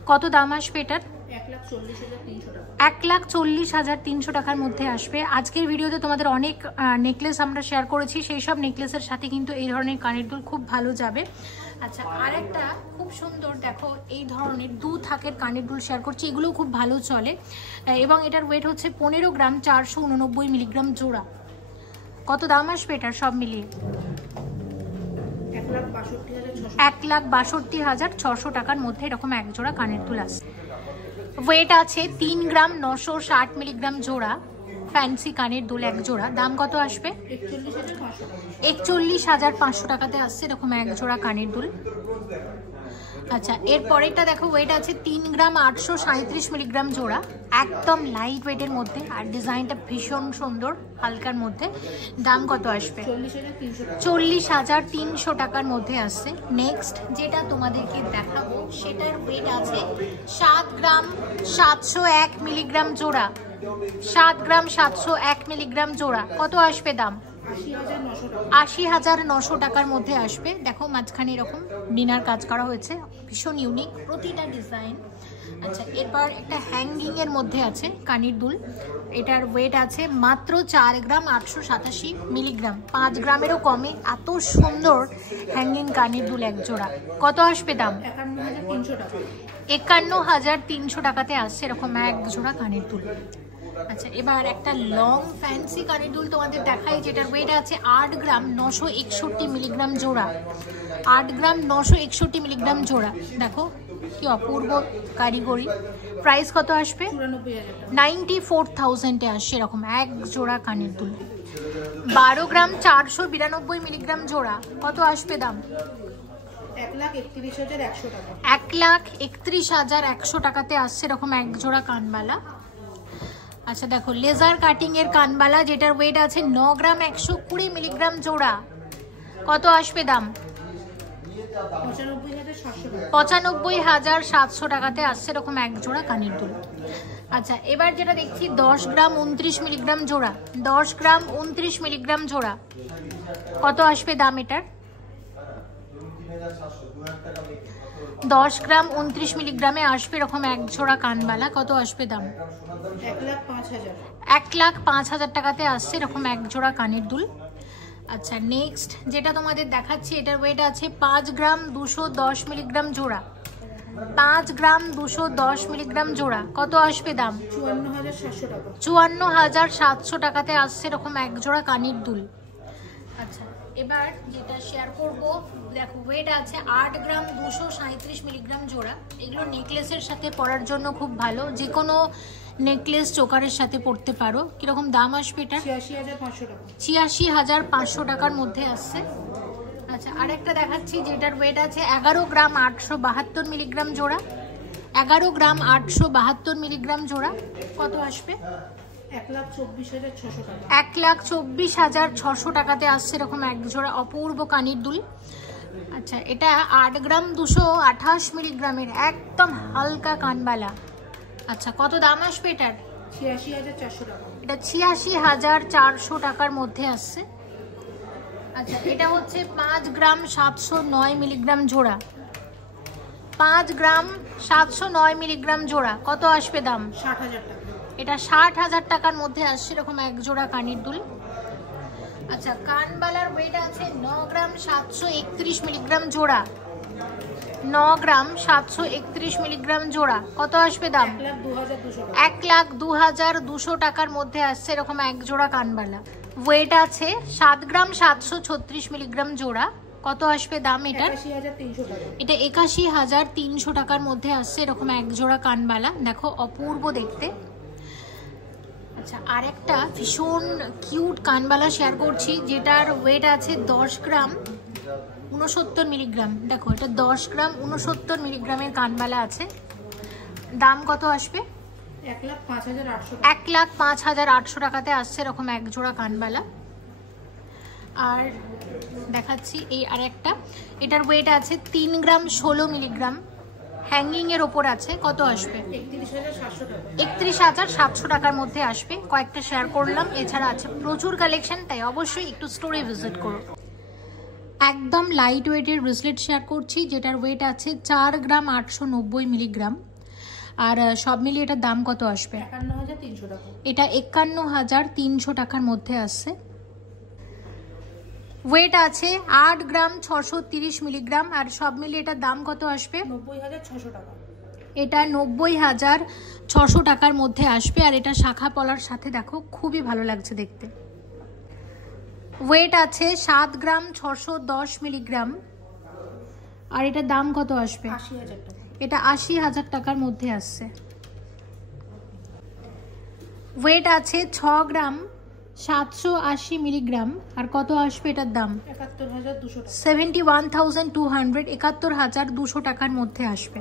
কত দাম আসবে এটার? 1,40,300 টাকা। 1,40,300 টাকার মধ্যে আসবে। আজকের ভিডিওতে তোমাদের অনেক নেকলেস আমরা শেয়ার করেছি, সেই সব নেকলেসের সাথে কিন্তু এই ধরনের কানের দুল খুব ভালো যাবে। আচ্ছা, আর একটা খুব সুন্দর দেখো এই ধরনের 2 থাকের কানের দুল শেয়ার করছি, এগুলো খুব ভালো চলে এবং এটার ওয়েট হচ্ছে 15 গ্রাম 489 মিলিগ্রাম জোড়া। কত দাম আসবে এটার সব মিলিয়ে? 1,62,600 টাকার মধ্যে এরকম এক জোড়া কানের দুল আছে। ওয়েট আছে 3 গ্রাম 960 মিলিগ্রাম জোড়া ফ্যান্সি কানের দুল এক জোড়া। দাম কত আসবে? 41,500 টাকাতে আসছে এরকম এক জোড়া কানের দুল। আচ্ছা, এরপরেরটা দেখো ওয়েট আছে 3 গ্রাম 837 মিলিগ্রাম জোড়া, একদম লাইট ওয়েটের মধ্যে আর ডিজাইনটা ভীষণ সুন্দর হালকার মধ্যে। দাম কত আসবে? 40,300 টাকার মধ্যে আসছে। নেক্সট যেটা তোমাদেরকে দেখাবো সেটার ওয়েট আছে 7 গ্রাম 701 মিলিগ্রাম জোড়া। 7 গ্রাম 701 মিলিগ্রাম জোড়া। কত আসবে দাম? 80,900 টাকার মধ্যে আসবে। দেখো মাঝখানে এরকম ডিনার কাজ করা হয়েছে, ভীষণ ইউনিক প্রতিটা ডিজাইন। আচ্ছা, এরপর একটা হ্যাঙ্গিং এর মধ্যে আছে কানের দুল, এটার ওয়েট আছে মাত্র 4 গ্রাম 887 মিলিগ্রাম, 5 গ্রামেরও কমে। এত সুন্দর হ্যাঙ্গিং কানের দুল এক জোড়া। কত আসবে দাম? 51,300 টাকা। 51,300 টাকাতে আসছে এরকম এক জোড়া কানের দুল। আচ্ছা, এবার একটা লং ফ্যান্সি কানের দুল তোমাদের দেখাই, যেটার ওয়েট আছে 8 গ্রাম 961 মিলিগ্রাম জোড়া। 8 গ্রাম 961 মিলিগ্রাম জোড়া। দেখো কি অপূর্ব কারিগরি। প্রাইস কত আসবে? 94,000 আসছে এরকম এক জোড়া কানের দুল। 12 গ্রাম 492 মিলিগ্রাম জোড়া। কত আসবে দাম? 1,31,100 টাকা। 1,31,100 টাকাতে আসছে এরকম এক জোড়া কানবালা। আচ্ছা, দেখো লেজার কাটিং এর কানবালা, যেটার ওয়েট আছে 9 গ্রাম 120 মিলিগ্রাম জোড়া। কত আসবে দাম? 95,700 টাকাতে আসছে এরকম এক জোড়া কানের দুল। আচ্ছা, এবার যেটা দেখছি 10 গ্রাম 29 মিলিগ্রাম জোড়া। 10 গ্রাম 29 মিলিগ্রাম জোড়া। কত আসবে দাম এটার? 10 গ্রাম 29 মিলিগ্রামে আসবে এরকম এক জোড়া কানবালা। কত আসবে দাম? 1,05,000 টাকাতে আসছে এরকম এক জোড়া কানের দুল। আচ্ছা, নেক্সট যেটা তোমাদের দেখাচ্ছি এটার ওয়েট আছে 5 গ্রাম 210 মিলিগ্রাম জোড়া। 5 গ্রাম 210 মিলিগ্রাম জোড়া। কত আসবে দাম? 54,700 টাকা। 54,700 টাকাতে আসছে এরকম এক জোড়া কানের দুল। আচ্ছা, এবার যেটা শেয়ার করব দেখো ওয়েট আছে 8 গ্রাম 237 মিলিগ্রাম জোড়া। এগুলো নেকলেসের সাথে পরার জন্য খুব ভালো, যে কোনো নেকলেস চোকারের সাথে পরতে পারো। কিরকম দাম আসবে এটা? 86,500 টাকা। 86,500 টাকার মধ্যে আসছে। আচ্ছা, আরেকটা দেখাচ্ছি যেটার ওয়েট আছে 11 গ্রাম 872 মিলিগ্রাম জোড়া। 11 গ্রাম 872 মিলিগ্রাম জোড়া। কত আসবে? 1,24,600 টাকা। 1,24,600 টাকাতে আসছে এরকম এক জোড়া অপূর্ব কানের দুল। আচ্ছা, এটা 8 গ্রাম 228 মিলিগ্রামের একদম হালকা কানবালা। আচ্ছা, কত দাম আসবে এটার? 86,400 টাকা। এটা 86,400 টাকার মধ্যে আসছে। আচ্ছা, এটা হচ্ছে 5 গ্রাম 709 মিলিগ্রাম জোড়া। 5 গ্রাম 709 মিলিগ্রাম জোড়া। কত আসবে দাম? 60,000 টাকা। এটা 60,000 টাকার মধ্যে আসছে এরকম এক জোড়া কানের দুল। আচ্ছা, কানবালার ওয়েট আছে 9 গ্রাম 731 মিলিগ্রাম জোড়া। 9 গ্রাম 731 মিলিগ্রাম জোড়া। কত আসবে দাম? 1,02,200 টাকার মধ্যে আসছে এরকম এক জোড়া কানবালা। ওয়েট আছে 7 গ্রাম 736 মিলিগ্রাম জোড়া। কত আসবে দাম এটার? 81,300 টাকা। এটা 81,300 টাকার মধ্যে আসছে এরকম এক জোড়া কানবালা, দেখো অপূর্ব দেখতে। আচ্ছা, আর একটা ভীষণ কিউট কানবালা শেয়ার করছি, যেটার ওয়েট আছে 10 গ্রাম 69 মিলিগ্রাম। দেখো এটা 10 গ্রাম 69 মিলিগ্রামের কানবালা আছে। দাম কত আসবে? 1,05,800 টাকা। 1,05,800 টাকাতে আসছে এরকম এক জোড়া কানবালা। আর দেখাচ্ছি এই আরেকটা, এটার ওয়েট আছে 3 গ্রাম 16 মিলিগ্রাম, হ্যাঙ্গিং এর ওপর আছে। কত আসবে? 31,700 টাকা। 31,700 টাকার মধ্যে আসবে। কয়েকটা শেয়ার করলাম, এছাড়া আছে প্রচুর কালেকশন, তাই অবশ্যই একটু স্টোরে ভিজিট করো। একদম লাইট ওয়েটের ব্রেসলেট শেয়ার করছি, যেটার ওয়েট আছে 4 গ্রাম 890 মিলিগ্রাম। আর সব মিলিয়ে এটার দাম কত আসবে? 51,300 টাকা। এটা 51,300 টাকার মধ্যে আসছে। ওয়েট আছে 8 গ্রাম 630 মিলিগ্রাম। আর সব মিলিয়ে এটার দাম কত আসবে? 90,600 টাকা। এটা 90,600 টাকার মধ্যে আসবে। আর এটা শাখা পলার সাথে দেখো খুবই ভালো লাগছে দেখতে। ওয়েট আছে 7 গ্রাম 610 মিলিগ্রাম। আর এটার দাম কত আসবে? 80,000 টাকা। এটা 80,000 টাকার মধ্যে আসছে। ওয়েট আছে 6 গ্রাম 780 মিলিগ্রাম। আর কত আসবে এটার দাম? 71,200 টাকা। 71,200, 71,200 টাকার মধ্যে আসবে।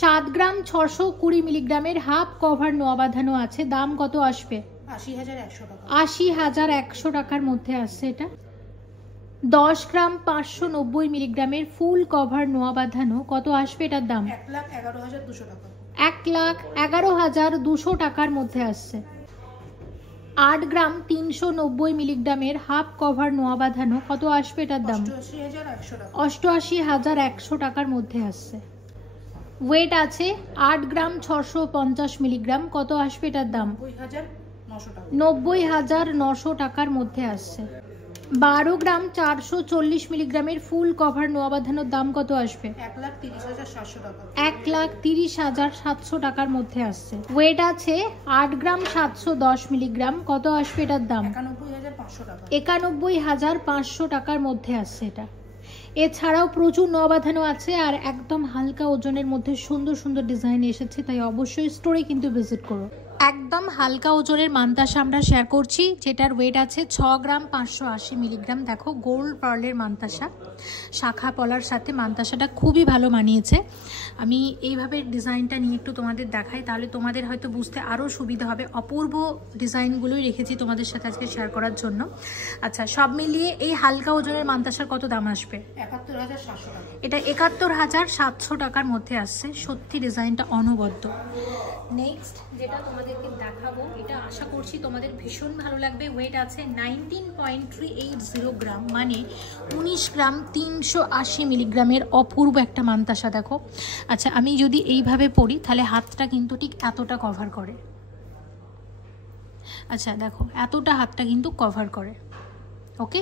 7 গ্রাম 620 মিলিগ্রামের হাফ কভার নোয়া বাঁধানো আছে। দাম কত আসবে? 80,100 টাকা। 80,100 টাকার মধ্যে আসছে এটা। 10 গ্রাম 590 মিলিগ্রামের ফুল কভার নোয়া বাঁধানো। কত আসবে এটার দাম? 1,11,200 টাকা। 1,11,200 টাকার মধ্যে আসছে। 8 গ্রাম 390 মিলিগ্রামের হাফ কভার নোয়া বাঁধানো। কত আসবে এটার দাম? 88,100 টাকা। 88,100 টাকার মধ্যে আসছে। ওয়েট আছে 8 গ্রাম 650 মিলিগ্রাম। কত আসবে এটার দাম? 90,900 টাকা। 90,900 টাকার মধ্যে আসছে। 12 গ্রাম 440 মিলিগ্রামের ফুল কভার নোয়া বাঁধানোর দাম কত আসবে? 1,30,700 টাকা। 1,30,700 টাকার মধ্যে আসছে। ওয়েট আছে 8 গ্রাম 710 মিলিগ্রাম। কত আসবে এটার দাম? 91,500 টাকা। 91,500 টাকার মধ্যে আসছে এটা। এছাড়াও প্রচুর নোয়া বাঁধানো আছে আর একদম হালকা ওজনের মধ্যে সুন্দর সুন্দর ডিজাইন এসেছে, তাই অবশ্যই স্টোরে কিন্তু ভিজিট করো। একদম হালকা ওজনের মান্তাসা আমরা শেয়ার করছি, যেটার ওয়েট আছে 6 গ্রাম 580 মিলিগ্রাম। দেখো গোল্ড পার্লের মান্তাসা, শাখা পলার সাথে মান্তাসাটা খুবই ভালো মানিয়েছে। আমি এইভাবে ডিজাইনটা নিয়ে একটু তোমাদের দেখাই, তাহলে তোমাদের হয়তো বুঝতে আরও সুবিধা হবে। অপূর্ব ডিজাইনগুলোই রেখেছি তোমাদের সাথে আজকে শেয়ার করার জন্য। আচ্ছা, সব মিলিয়ে এই হালকা ওজনের মান্তাসার কত দাম আসবে? 71,700 টাকা। এটা 71,700 টাকার মধ্যে আসছে। সত্যি ডিজাইনটা অনবদ্য। নেক্সট যেটা তোমাদেরকে দেখাবো, এটা আশা করছি তোমাদের ভীষণ ভালো লাগবে। ওয়েট আছে 19.380 গ্রাম, মানে 19 গ্রাম 380 মিলিগ্রামের অপূর্ব একটা মান্তাসা। দেখো, আচ্ছা আমি যদি এইভাবে পরি তাহলে হাতটা কিন্তু ঠিক এতটা কভার করে। আচ্ছা দেখো, এতটা হাতটা কিন্তু কভার করে। ওকে,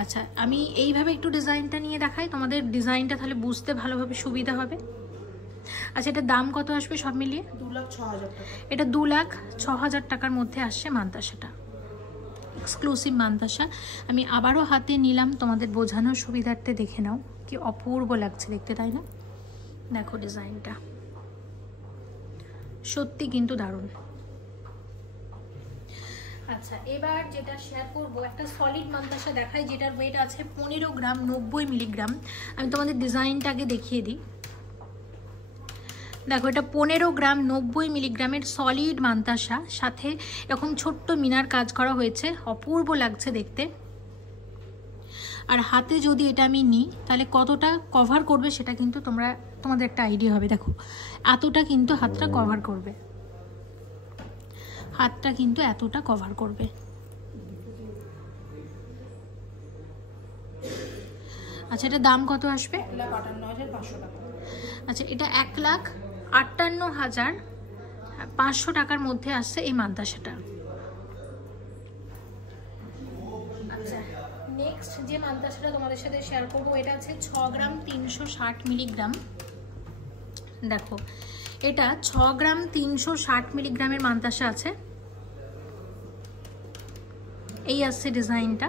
আচ্ছা আমি এইভাবে একটু ডিজাইনটা নিয়ে দেখাই তোমাদের, ডিজাইনটা তাহলে বুঝতে ভালোভাবে সুবিধা হবে। আচ্ছা, এটার দাম কত আসবে সব মিলিয়ে? 2,06,000 টাকা। এটা 2,06,000 টাকার মধ্যে আসছে মান্তাসাটা, এক্সক্লুসিভ মান্তাসা। আমি আবারও হাতে নিলাম তোমাদের বোঝানোর সুবিধার্থে, দেখে নাও কি অপূর্ব লাগছে দেখতে, তাই না? দেখো ডিজাইনটা সত্যি কিন্তু দারুণ। আচ্ছা, এবার যেটা শেয়ার করব, একটা সলিড মান্তাসা দেখাই, যেটার ওয়েট আছে 15 গ্রাম 90 মিলিগ্রাম। আমি তোমাদের ডিজাইনটা আগে দেখিয়ে দিই। দেখো, এটা 15 গ্রাম 90 মিলিগ্রামের সলিড মান্তাসা, সাথে এরকম ছোট্ট মিনার কাজ করা হয়েছে, অপূর্ব লাগছে দেখতে। আর হাতে যদি এটা আমি নিই তাহলে কতটা কভার করবে সেটা কিন্তু তোমাদের একটা আইডিয়া হবে। দেখো, এতটা কিন্তু হাতটা কভার করবে, হাতটা কিন্তু এতটা কভার করবে। আচ্ছা, এটা দাম কত আসবে? 1,58,500 টাকা। আচ্ছা, এটা 1,58,500 টাকার মধ্যে আসছে এই মান্তাসাটা। আচ্ছা, নেক্সট যে মান্তাসাটা তোমাদের সাথে শেয়ার করবো, এটা আছে 6 গ্রাম 360 মিলিগ্রাম। দেখো, এটা 6 গ্রাম 360 মিলিগ্রামের মান্তাসা আছে। এই আসছে ডিজাইনটা।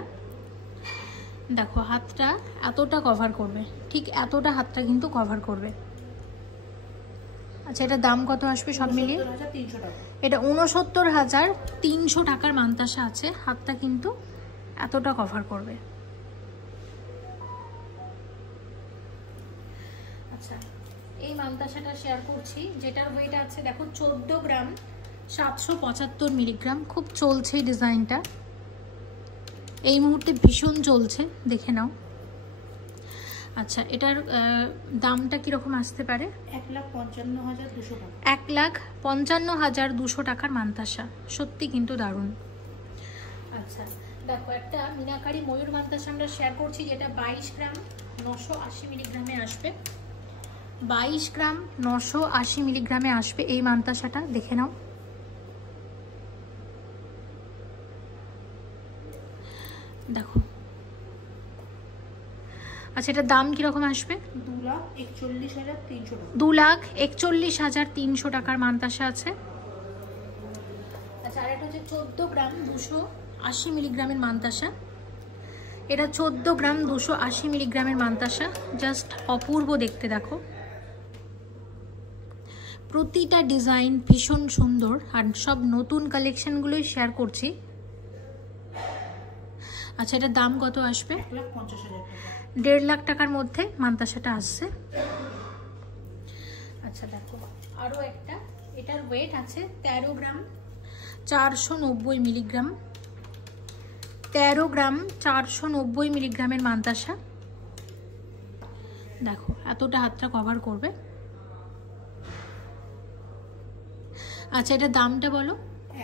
দেখো হাতটা এতটা কভার করবে, ঠিক এতটা হাতটা কিন্তু কভার করবে। আচ্ছা, এটা দাম কত আসবে সব মিলিয়ে? 69,300 টাকা। এটা 69,300 টাকার মান্তাসা আছে, হাতটা কিন্তু এতটা কভার করবে। আচ্ছা, এই মান্তাসাটা শেয়ার করছি, যেটার ওয়েট আছে দেখো 14 গ্রাম 775 মিলিগ্রাম। খুব চলছে এই ডিজাইনটা, এই মুহূর্তে ভীষণ চলছে, দেখে নাও। আচ্ছা, এটার দামটা কিরকম আসতে পারে? 1,55,200 টাকা। 1,55,200 টাকার মান্তাসা, সত্যি কিন্তু দারুণ। আচ্ছা দেখো, একটা মিনাকারি ময়ূর মান্তাসা আমরা শেয়ার করছি, যেটা 22 গ্রাম 980 মিলিগ্রামে আসবে। 22 গ্রাম 980 মিলিগ্রামে আসবে এই মান্তাসাটা, দেখে নাও। দেখো, আচ্ছা এটার দাম কিরকম আসবে? 2,41,300 টাকা। 2,41,300 টাকার মান্তাসা আছে। আচ্ছা, আর এটা হচ্ছে 14 গ্রাম 280 মিলিগ্রামের মান্তাসা। এটা 14 গ্রাম 280 মিলিগ্রামের মান্তাসা, জাস্ট অপূর্ব দেখতে। দেখো, প্রতিটা ডিজাইন ভীষণ সুন্দর, আর সব নতুন কালেকশনগুলোই শেয়ার করছি। আচ্ছা, এটার দাম কত আসবে? 1,50,000 টাকা। 1.5 লাখ টাকার মধ্যে মান্তাসাটা আসছে। আচ্ছা দেখো, আরও একটা, এটার ওয়েট আছে 13 গ্রাম 490 মিলিগ্রাম। 13 গ্রাম 490 মিলিগ্রামের মান্তাসা। দেখো, এতটা হাতটা কভার করবে। আচ্ছা, এটার দামটা বলো?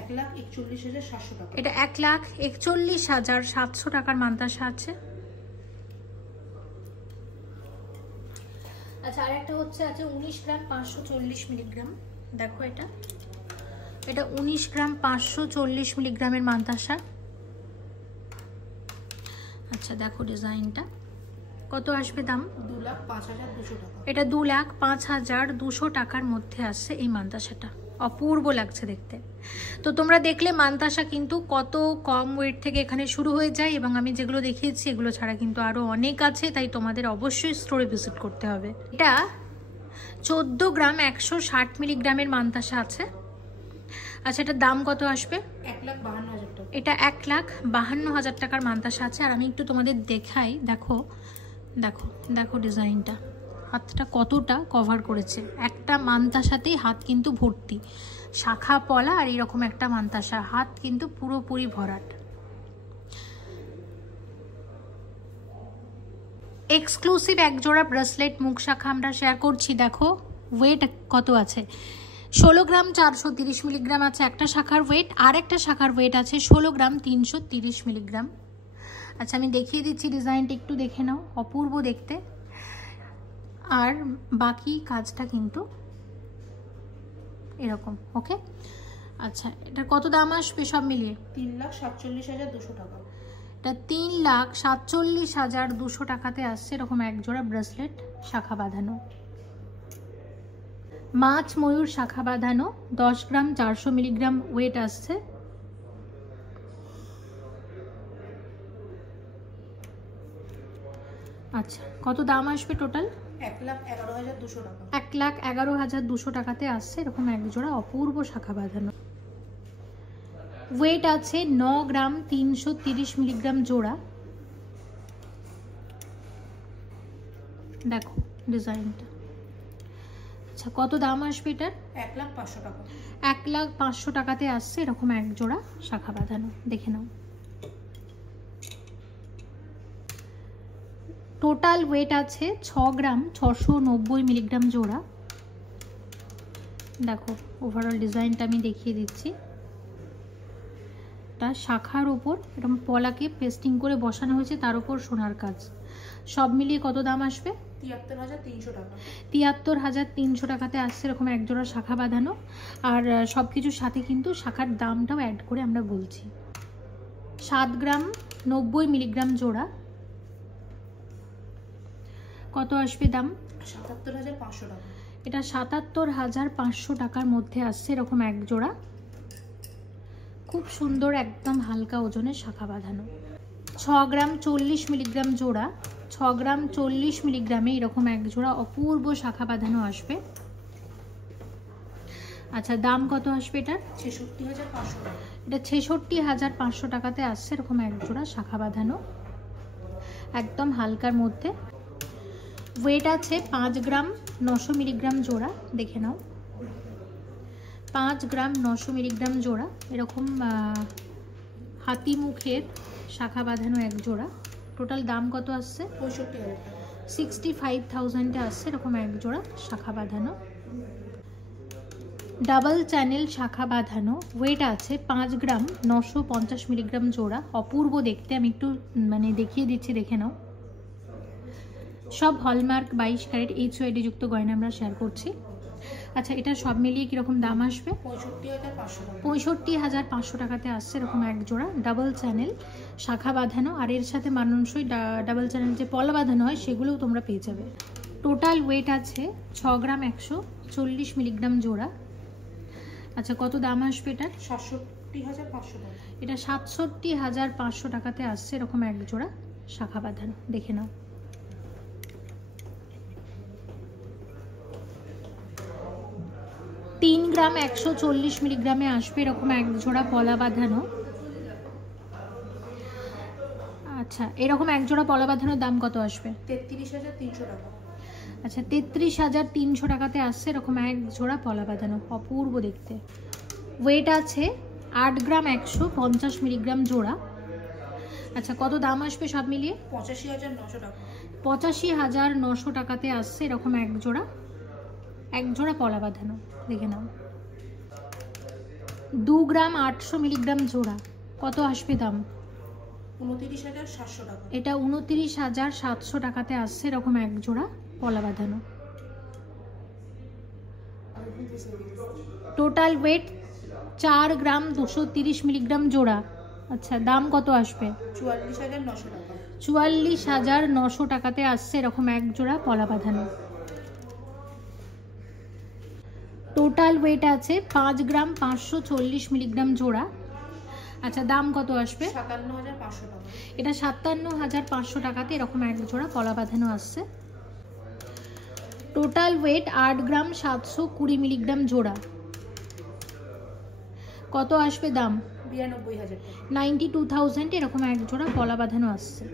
1,41,700 টাকা। এটা 1,41,700 টাকার মান্তাসা আছে। আচ্ছা, আর একটা হচ্ছে আছে 19 গ্রাম 540 মিলিগ্রাম। দেখো, এটা 19 গ্রাম 540 মিলিগ্রামের মান্তাসা। আচ্ছা দেখো, ডিজাইনটা কত আসবে দাম? 2,05,200 টাকা। এটা 2,05,200 টাকার মধ্যে আসছে এই মান্তাসাটা, অপূর্ব লাগছে দেখতে। তো তোমরা দেখলে মান্তাসা কিন্তু কত কম ওয়েট থেকে এখানে শুরু হয়ে যায়, এবং আমি যেগুলো দেখিয়েছি এগুলো ছাড়া কিন্তু আরও অনেক আছে, তাই তোমাদের অবশ্যই স্টোরে ভিজিট করতে হবে। এটা 14 গ্রাম 160 মিলিগ্রামের মান্তাসা আছে। আচ্ছা, এটার দাম কত আসবে? 1,52,000 টাকা। এটা 1,52,000 টাকার মান্তাসা আছে। আর আমি একটু তোমাদের দেখাই, দেখো দেখো দেখো ডিজাইনটা, হাতটা কতটা কভার করেছে। একটা মান্তাসাতেই হাত কিন্তু ভর্তি, শাখা পলা আর এরকম একটা মান্তাসা, হাত কিন্তু পুরোপুরি ভরাট। এক্সক্লুসিভ এক জোড়া ব্রেসলেট মুখ শাখা আমরা শেয়ার করছি। দেখো ওয়েট কত আছে, 16 গ্রাম 430 মিলিগ্রাম আছে একটা শাখার ওয়েট, আর একটা শাখার ওয়েট আছে 16 গ্রাম 330 মিলিগ্রাম। আচ্ছা, আমি দেখিয়ে দিচ্ছি ডিজাইনটা, একটু দেখে নাও, অপূর্ব দেখতে। আর বাকি কাজটা কিন্তু এরকম। ওকে, আচ্ছা এটার কত দাম আসবে সব মিলিয়ে? 3,47,200 টাকা। এটা 3,47,200 টাকাতে আসছে এরকম এক জোড়া ব্রেসলেট শাখা বাঁধানো, মাছ ময়ূর শাখা বাঁধানো। 10 গ্রাম 400 মিলিগ্রাম ওয়েট আসছে। আচ্ছা, কত দাম আসবে টোটাল? 1,11,200 টাকা। 1,11,200 টাকাতে আসছে এরকম এক জোড়া অপূর্ব শাখা বাঁধানো। ওয়েট আছে 9 গ্রাম 330 মিলিগ্রাম জোড়া। দেখো ডিজাইনটা। আচ্ছা, কত দাম আসবে এটার? 1,05,000 টাকা। 1,05,000 টাকাতে আসছে এরকম এক জোড়া শাখা বাঁধানো, দেখে নাও। টোটাল ওয়েট আছে 6 গ্রাম 690 মিলিগ্রাম জোড়া। দেখো ওভারঅল ডিজাইনটা আমি দেখিয়ে দিচ্ছি। তার শাখার উপর এরকম পলাকে পেস্টিং করে বসানো হয়েছে, তার উপর সোনার কাজ। সব মিলিয়ে কত দাম আসবে? 73,300 টাকা। 73,300 টাকাতে আসছে এরকম এক জোড়া শাখা বাঁধানো। আর সব কিছুর সাথে কিন্তু শাখার দামটাও অ্যাড করে আমরা বলছি। 7 গ্রাম 90 মিলিগ্রাম জোড়া। কত আসবে দাম? 77,500 টাকা। এটা 77,500 টাকার মধ্যে আসছে এরকম এক জোড়া খুব সুন্দর একদম হালকা ওজনের শাখা বাঁধানো। 6 গ্রাম 40 মিলিগ্রাম জোড়া, 6 গ্রাম 40 মিলিগ্রামে এরকম এক জোড়া অপূর্ব শাখা বাঁধানো আসবে। আচ্ছা, দাম কত আসবে এটার? 66,500 টাকা। এটা 66,500 টাকাতে আসছে এরকম এক জোড়া শাখা বাঁধানো, একদম হালকার মধ্যে। ওয়েট আছে 5 গ্রাম 900 মিলিগ্রাম জোড়া, দেখে নাও। 5 গ্রাম 900 মিলিগ্রাম জোড়া, এরকম হাতি মুখের শাখা বাঁধানো এক জোড়া। টোটাল দাম কত আসছে? 65,000 টাকা। 65,000-এ আসছে এরকম এক জোড়া শাখা বাঁধানো। ডাবল চ্যানেল শাখা বাঁধানো, ওয়েট আছে 5 গ্রাম 950 মিলিগ্রাম জোড়া, অপূর্ব দেখতে। আমি একটু মানে দেখিয়ে দিচ্ছি, দেখে নাও। সব হলমার্ক 22 ক্যারেট HYD যুক্ত গয়না আমরা শেয়ার করছি। আচ্ছা, এটা সব মিলিয়ে কীরকম দাম আসবে? 65,500 টাকা। 65,500 টাকাতে আসছে এরকম এক জোড়া ডাবল চ্যানেল শাখা বাঁধানো। আর এর সাথে মানানসই ডাবল চ্যানেল যে পলা বাঁধানো হয় সেগুলোও তোমরা পেয়ে যাবে। টোটাল ওয়েট আছে 6 গ্রাম 140 মিলিগ্রাম জোড়া। আচ্ছা, কত দাম আসবে এটার? 67,500 টাকা। এটা 67,500 টাকাতে আসছে এরকম এক জোড়া শাখা বাঁধানো, দেখে নাও। 3 গ্রাম 140 মিলিগ্রামে আসবে এরকম এক জোড়া পলা বাঁধানো। আচ্ছা, এরকম এক জোড়া পলা বাঁধানোর দাম কত আসবে? 33,300 টাকা। আচ্ছা, 33,300 টাকাতে আসছে এরকম এক জোড়া পলা বাঁধানো, অপূর্ব দেখতে। ওয়েট আছে 8 গ্রাম 150 মিলিগ্রাম জোড়া। আচ্ছা, কত দাম আসবে সব মিলিয়ে? 85,900 টাকা। 85,900 টাকাতে আসছে এরকম এক জোড়া পলা বাঁধানো, দেখে নাও। 2 গ্রাম 800 মিলিগ্রাম জোড়া, কত আসবে দাম? 29,700 টাকা। এটা 29,700 টাকাতে আসছে এরকম এক জোড়া পলা বাঁধানো। টোটাল ওয়েট 4 গ্রাম 230 মিলিগ্রাম জোড়া। আচ্ছা, দাম কত আসবে? 44,900 টাকা। 44,900 টাকাতে আসছে এরকম এক জোড়া পলা বাঁধানো। টোটাল ওয়েট আছে 5 গ্রাম 540 মিলিগ্রাম জোড়া। আচ্ছা, দাম কত আসবে? 57,500 টাকা। এটা 57,500 টাকাতে এরকম এক জোড়া পলা বাঁধানো আসছে। টোটাল ওয়েট 8 গ্রাম 720 মিলিগ্রাম জোড়া। কত আসবে দাম? 92,000 টাকা। 92,000 এরকম এক জোড়া পলা বাঁধানো আসছে।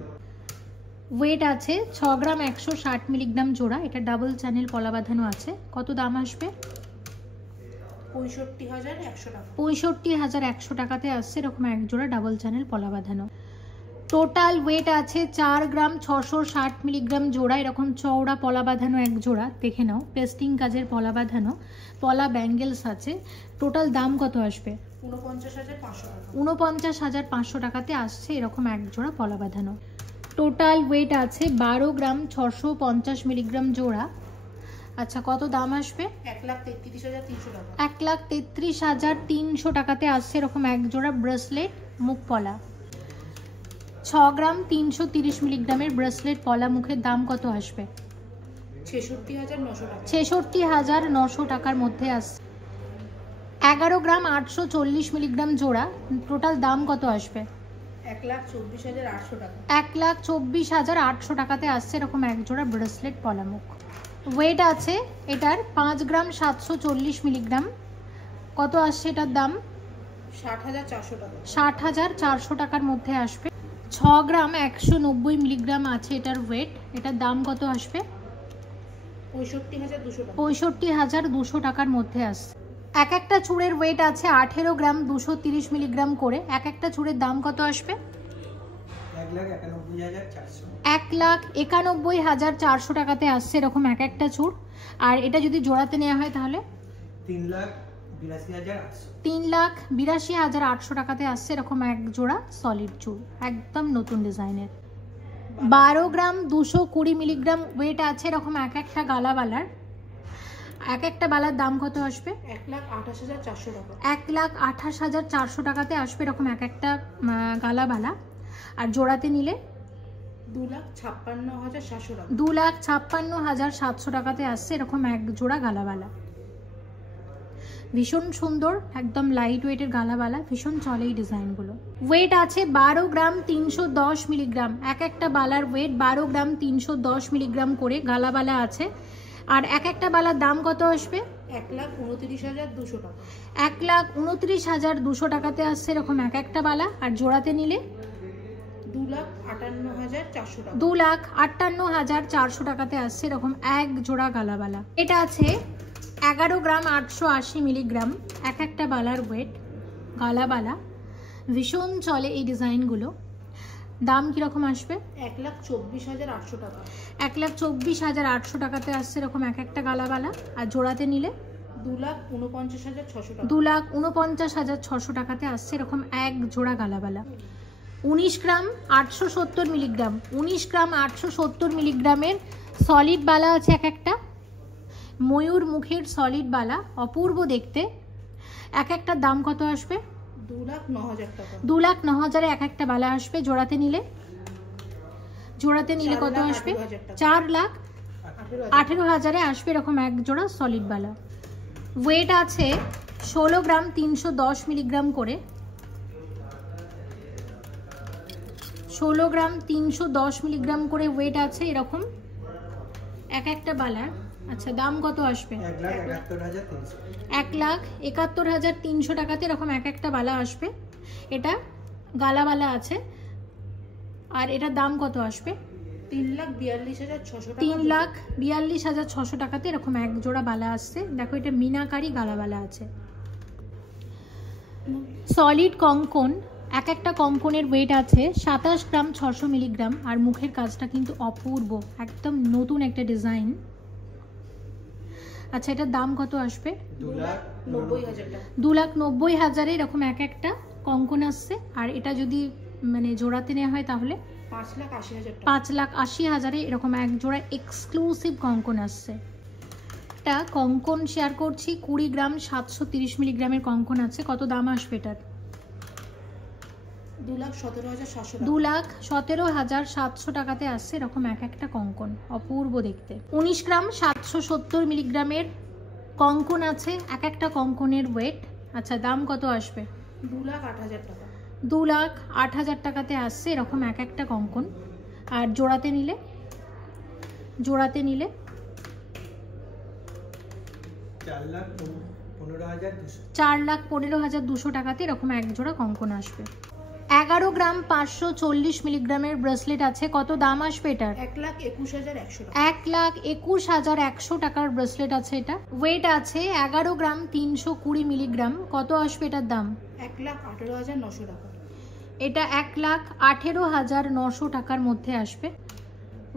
ওয়েট আছে 6 গ্রাম 160 মিলিগ্রাম জোড়া, এটা ডাবল চ্যানেল পলা বাঁধানো আছে। কত দাম আসবে? 65,100 টাকা। 65,100 টাকাতে আসছে এরকম এক জোড়া ডাবল চ্যানেল পলা বাঁধানো। টোটাল ওয়েট আছে 4 গ্রাম 660 মিলিগ্রাম জোড়া, এরকম চওড়া পলা বাঁধানো এক জোড়া, দেখে নাও। পেস্টিং কাজের পলা বাঁধানো, পলা ব্যাঙ্গেলস আছে। টোটাল দাম কত আসবে? 49,500 টাকা। 49,500 টাকাতে আসছে এরকম এক জোড়া পলা বাঁধানো। টোটাল ওয়েট আছে 12 গ্রাম 650 মিলিগ্রাম জোড়া। আচ্ছা, কত দাম আসবে? 1,33,300 টাকা। 1,33,300 টাকাতে আসছে এরকম এক জোড়া ব্রেসলেট মুখ পলা। 6 গ্রাম 330 মিলিগ্রামের ব্রেসলেট পলা মুখের দাম কত আসবে? 66,900 টাকা। 66,900 টাকার মধ্যে আসছে। 11 গ্রাম 840 মিলিগ্রাম জোড়া। টোটাল দাম কত আসবে? 1,24,800 টাকা। 1,24,800 টাকাতে আসছে এরকম এক জোড়া ব্রেসলেট পলা মুখ। ওয়েট আছে এটার 5 গ্রাম 740 মিলিগ্রাম। কত আসছে এটার দাম? 60,400 টাকা। 60,400 টাকার মধ্যে আসবে। 6 গ্রাম 190 মিলিগ্রাম আছে এটার ওয়েট, এটার দাম কত আসবে? 65,200 টাকা। 65,200 টাকার মধ্যে আসছে। এক একটা চূড়ের ওয়েট আছে 18 গ্রাম 230 মিলিগ্রাম করে। এক একটা চূড়ের দাম কত আসবে? 1,91,400 টাকাতে আসছে এরকম এক একটা চূড়। আর এটা যদি জোড়াতে নেওয়া হয় তাহলে 3,82,800 টাকাতে আসছে এরকম এক জোড়া সলিড চূড়, একদম নতুন ডিজাইনের। 12 গ্রাম 220 মিলিগ্রাম ওয়েট আছে এরকম এক একটা গালাবালার। এক একটা বালার দাম কত আসবে? 1,28,400 টাকা। 1,28,400 টাকাতে আসবে এরকম এক একটা গালাবালা। আর জোড়াতে নিলে 2,56,700 টাকা। 2,56,700 টাকাতে আসছে এরকম এক জোড়া গালাবালা। ভীষণ সুন্দর, একদম লাইট ওয়েটের গালাবালা, ভীষণ চলে এই ডিজাইনগুলো। ওয়েট আছে 12 গ্রাম 310 মিলিগ্রাম, এক একটা বালার ওয়েট 12 গ্রাম 310 মিলিগ্রাম করে গালাবালা আছে। আর এক একটা বালার দাম কত আসবে? 1,29,200 টাকা। 1,29,200 টাকাতে আসছে এরকম এক একটা বালা। আর জোড়াতে নিলে 2,58,400 টাকা। 2,58,400 টাকাতে আসছে এরকম এক জোড়া গালাবালা। এটা আছে 11 গ্রাম 880 মিলিগ্রাম, এক একটা বালার ওয়েট গালাবালা, ভীষণ চলে এই ডিজাইনগুলো। দাম কিরকম আসবে? 1,24,800 টাকা। 1,24,800 টাকাতে আসছে এরকম এক একটা গালাবালা। আর জোড়াতে নিলে 2,49,600 টাকা। 2,49,600 টাকাতে আসছে এরকম এক জোড়া গালাবালা। 19 গ্রাম 870 মিলিগ্রাম, 19 গ্রাম 870 মিলিগ্রামের সলিড বালা আছে এক একটা, ময়ূর মুখের সলিড বালা, অপূর্ব দেখতে। এক একটা দাম কত আসবে? 2,09,000 টাকা। 2,09,000 এক একটা বালা আসবে। জোড়াতে নিলে কত আসবে? 4,18,000 আসবে এরকম এক জোড়া সলিড বালা। ওয়েট আছে 16 গ্রাম 310 মিলিগ্রাম করে, 16 গ্রাম 310 মিলিগ্রাম করে ওয়েট আছে এরকম এক একটা বালার। আচ্ছা, দাম কত আসবে? 1,71,300 টাকাতে এরকম এক একটা বালা আসবে। এটা গালাবালা আছে। আর এটার দাম কত আসবে? 3,42,600 টাকা। 3,42,600 টাকাতে এরকম এক জোড়া বালা আসছে। দেখো, এটা মিনাকারি গালাবালা আছে। সলিড কঙ্কন, এক একটা কঙ্কনের ওয়েট আছে 27 গ্রাম 600 মিলিগ্রাম। আর মুখের কাজটা কিন্তু অপূর্ব, একদম নতুন একটা ডিজাইন। আচ্ছা, এটার দাম কত আসবে? 2,90,000 টাকা। 2,90,000 এরকম এক একটা কঙ্কন আসছে। আর এটা যদি মানে জোড়াতে নেওয়া হয় তাহলে 5,80,000 টাকা। 5,80,000 এরকম এক জোড়া এক্সক্লুসিভ কঙ্কন আসছে। এটা কঙ্কন শেয়ার করছি 20 গ্রাম 730 মিলিগ্রামের কঙ্কন আছে। কত দাম আসবে এটার? 2,17,700 টাকা। 2,17,700 টাকাতে আসছে এরকম এক একটা কঙ্কন, অপূর্ব দেখতে। 19 গ্রাম 770 মিলিগ্রামের কঙ্কন আছে এক একটা কঙ্কনের ওয়েট। আচ্ছা, দাম কত আসবে? 2,08,000 টাকা। 2,08,000 টাকাতে আসছে এরকম এক একটা কঙ্কন। আর জোড়াতে নিলে 4,15,200 টাকাতে এরকম এক জোড়া কঙ্কন আসবে। 11 গ্রাম 540 মিলিগ্রামের ব্রেসলেট আছে। কত দাম আসবে এটার? 1,21,100 টাকা। 1,21,100 টাকার ব্রেসলেট আছে এটা। ওয়েট আছে 11 গ্রাম 320 মিলিগ্রাম। কত আসবে এটার দাম? 1,18,900 টাকা। এটা 1,18,900 টাকার মধ্যে আসবে।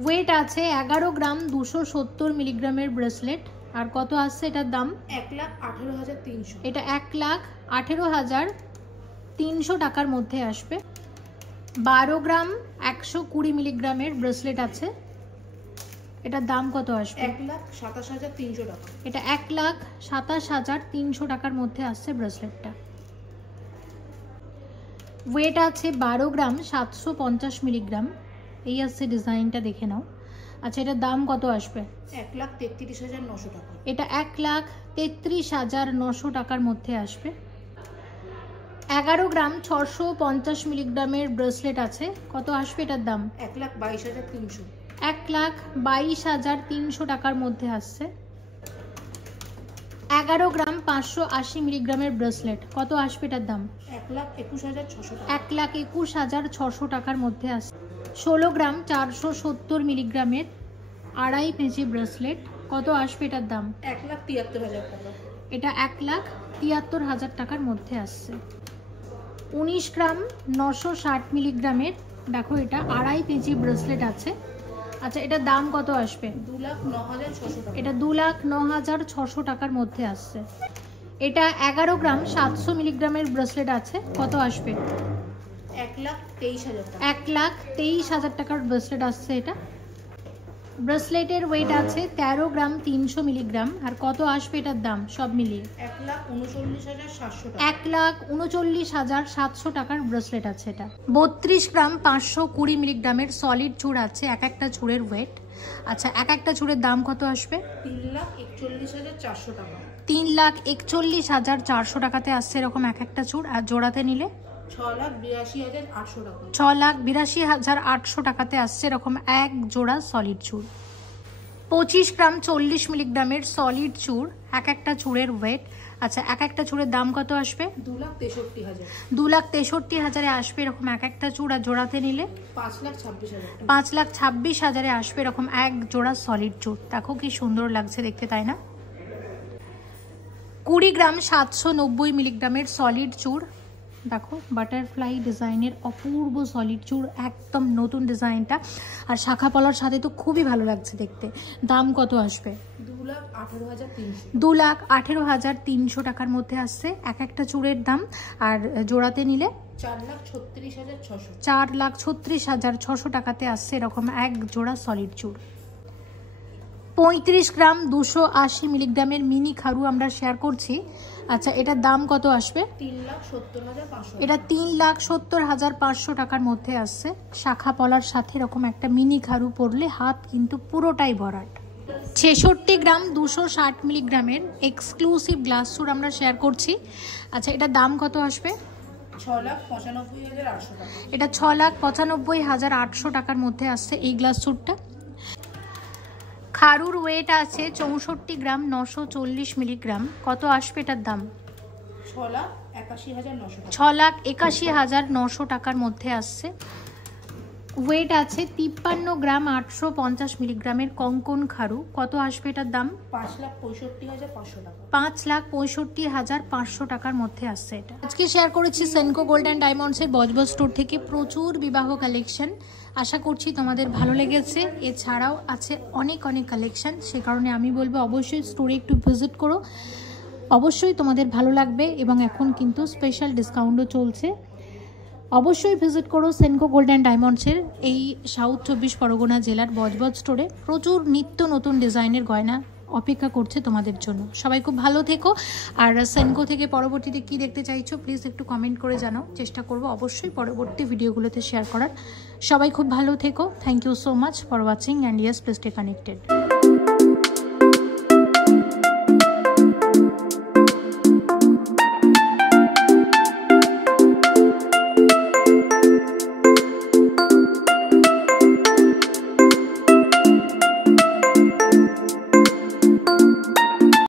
ওয়েট আছে 11 গ্রাম 270 মিলিগ্রামের ব্রেসলেট। আর কত আসছে এটার দাম? 1,18,300। এটা 1,18,300 টাকার মধ্যে আসবে। 12 গ্রাম 120 মিলিগ্রামের ব্রেসলেট আছে। এটার দাম কত আসবে? 1,27,300 টাকা। এটা 1,27,300 টাকার মধ্যে আসছে ব্রেসলেটটা। ওয়েট আছে 12 গ্রাম 750 মিলিগ্রাম। এই আসছে ডিজাইনটা, দেখে নাও। আচ্ছা, এটার দাম কত আসবে? 1,33,900 টাকা। এটা 1,33,900 টাকার মধ্যে আসবে। 11 গ্রাম 650 মিলিগ্রামের ব্রেসলেট আছে। কত আসবে এটার দাম? 1,22,300। 1,22,300 টাকার মধ্যে আসছে। 11 গ্রাম 580 মিলিগ্রামের ব্রেসলেট। কত আসবে এটার দাম? 1,21,600 টাকা। 1,21,600 টাকার মধ্যে আসছে। 16 গ্রাম 470 মিলিগ্রামের আড়াই পেঁচি ব্রেসলেট। কত আসবে এটার দাম? 1,73,000 টাকা। এটা 1,73,000 টাকার মধ্যে আসছে। 19 গ্রাম 960 মিলিগ্রামের, দেখো এটা আড়াই পেঁচি ব্রেসলেট আছে। আচ্ছা, এটার দাম কত আসবে? 2,09,600 টাকা। এটা 2,09,600 টাকার মধ্যে আসছে। এটা 11 গ্রাম 700 মিলিগ্রামের ব্রেসলেট আছে। কত আসবে? 1,23,000 টাকা। 1,23,000 টাকার ব্রেসলেট আসছে এটা। ব্রেসলেটের ওয়েট আছে 13 গ্রাম 300 মিলিগ্রাম। আর কত আসবে এটার দাম সব মিলিয়ে? 1,39,700 টাকা। 1,39,700 টাকার ব্রেসলেট আছে এটা। 32 গ্রাম 520 মিলিগ্রামের সলিড চূড় আছে এক একটা চূড়ের ওয়েট। আচ্ছা, এক একটা চূড়ের দাম কত আসবে? 3,41,400 টাকা। 3,41,400 টাকাতে আসছে এরকম এক একটা চূড়। আর জোড়াতে নিলে 6,82,800 টাকা। 6,82,800 টাকাতে আসছে এরকম এক জোড়া সলিড চূড়। 25 গ্রাম 40 মিলিগ্রামের সলিড চূড়, এক একটা চূড়ের ওয়েট। আচ্ছা, এক একটা চূড়ের দাম কত আসবে? 2,63,000। 2,63,000 আসবে এরকম এক একটা চূড়। আর জোড়াতে নিলে 5,26,000 টাকা। 5,26,000 আসবে এরকম এক জোড়া সলিড চূড়। দেখো কি সুন্দর লাগছে দেখতে, তাই না? 20 গ্রাম 790 মিলিগ্রামের সলিড চূড়। দেখো বাটারফ্লাই ডিজাইনের অপূর্ব সলিড চূড়, একদম নতুন ডিজাইনটা। আর শাখা পলার সাথে তো খুবই ভালো লাগছে দেখতে। দাম কত আসবে? 2,18,300। 2,18,300 টাকার মধ্যে আসছে এক একটা চূড়ের দাম। আর জোড়াতে নিলে 4,36,600। 4,36,600 টাকাতে আসছে এরকম এক জোড়া সলিড চূড়। 35 গ্রাম 280 মিলিগ্রামের মিনি খারু আমরা শেয়ার করছি। আচ্ছা, এটার দাম কত আসবে? 3,70,500। এটা 3,70,500 টাকার মধ্যে আসছে। শাখা পলার সাথে এরকম একটা মিনি খারু পরলে হাত কিন্তু পুরোটাই ভরাট। 66 গ্রাম 260 মিলিগ্রামের এক্সক্লুসিভ গ্লাস চূড় আমরা শেয়ার করছি। আচ্ছা, এটার দাম কত আসবে? 6,95,800 টাকা। এটা 6,95,800 টাকার মধ্যে আসছে এই গ্লাস চূড়টা। খারুর ওয়েট আছে 64 গ্রাম 940 মিলিগ্রাম। কত আসবে এটার দাম? 6,81,900 টাকা। 6,81,900 টাকার মধ্যে আসছে। ওয়েট আছে 53 গ্রাম 850 মিলিগ্রামের কঙ্কন খারু। কত আসবে এটার দাম? 5,65,500 টাকা। 5,65,500 টাকার মধ্যে আসছে এটা। আজকে শেয়ার করেছি সেনকো গোল্ড অ্যান্ড ডায়মন্ডসের বজবজ স্টোর থেকে প্রচুর বিবাহ কালেকশন। আশা করছি তোমাদের ভালো লেগেছে। এছাড়াও আছে অনেক অনেক কালেকশন, সে কারণে আমি বলবো অবশ্যই স্টোরে একটু ভিজিট করো, অবশ্যই তোমাদের ভালো লাগবে। এবং এখন কিন্তু স্পেশাল ডিসকাউন্টও চলছে। অবশ্যই ভিজিট করো সেনকো গোল্ড অ্যান্ড ডায়মন্ডসের এই সাউথ 24 পরগনা জেলার বজবজ স্টোরে। প্রচুর নিত্য নতুন ডিজাইনের গয়না অপেক্ষা করছে তোমাদের জন্য। সবাই খুব ভালো থেকো। আর সেনকো থেকে পরবর্তীতে কি দেখতে চাইছো প্লিজ একটু কমেন্ট করে জানাও, চেষ্টা করবো অবশ্যই পরবর্তী ভিডিওগুলোতে শেয়ার করার। সবাই খুব ভালো থেকো। Thank you so much for watching and yes please stay connected.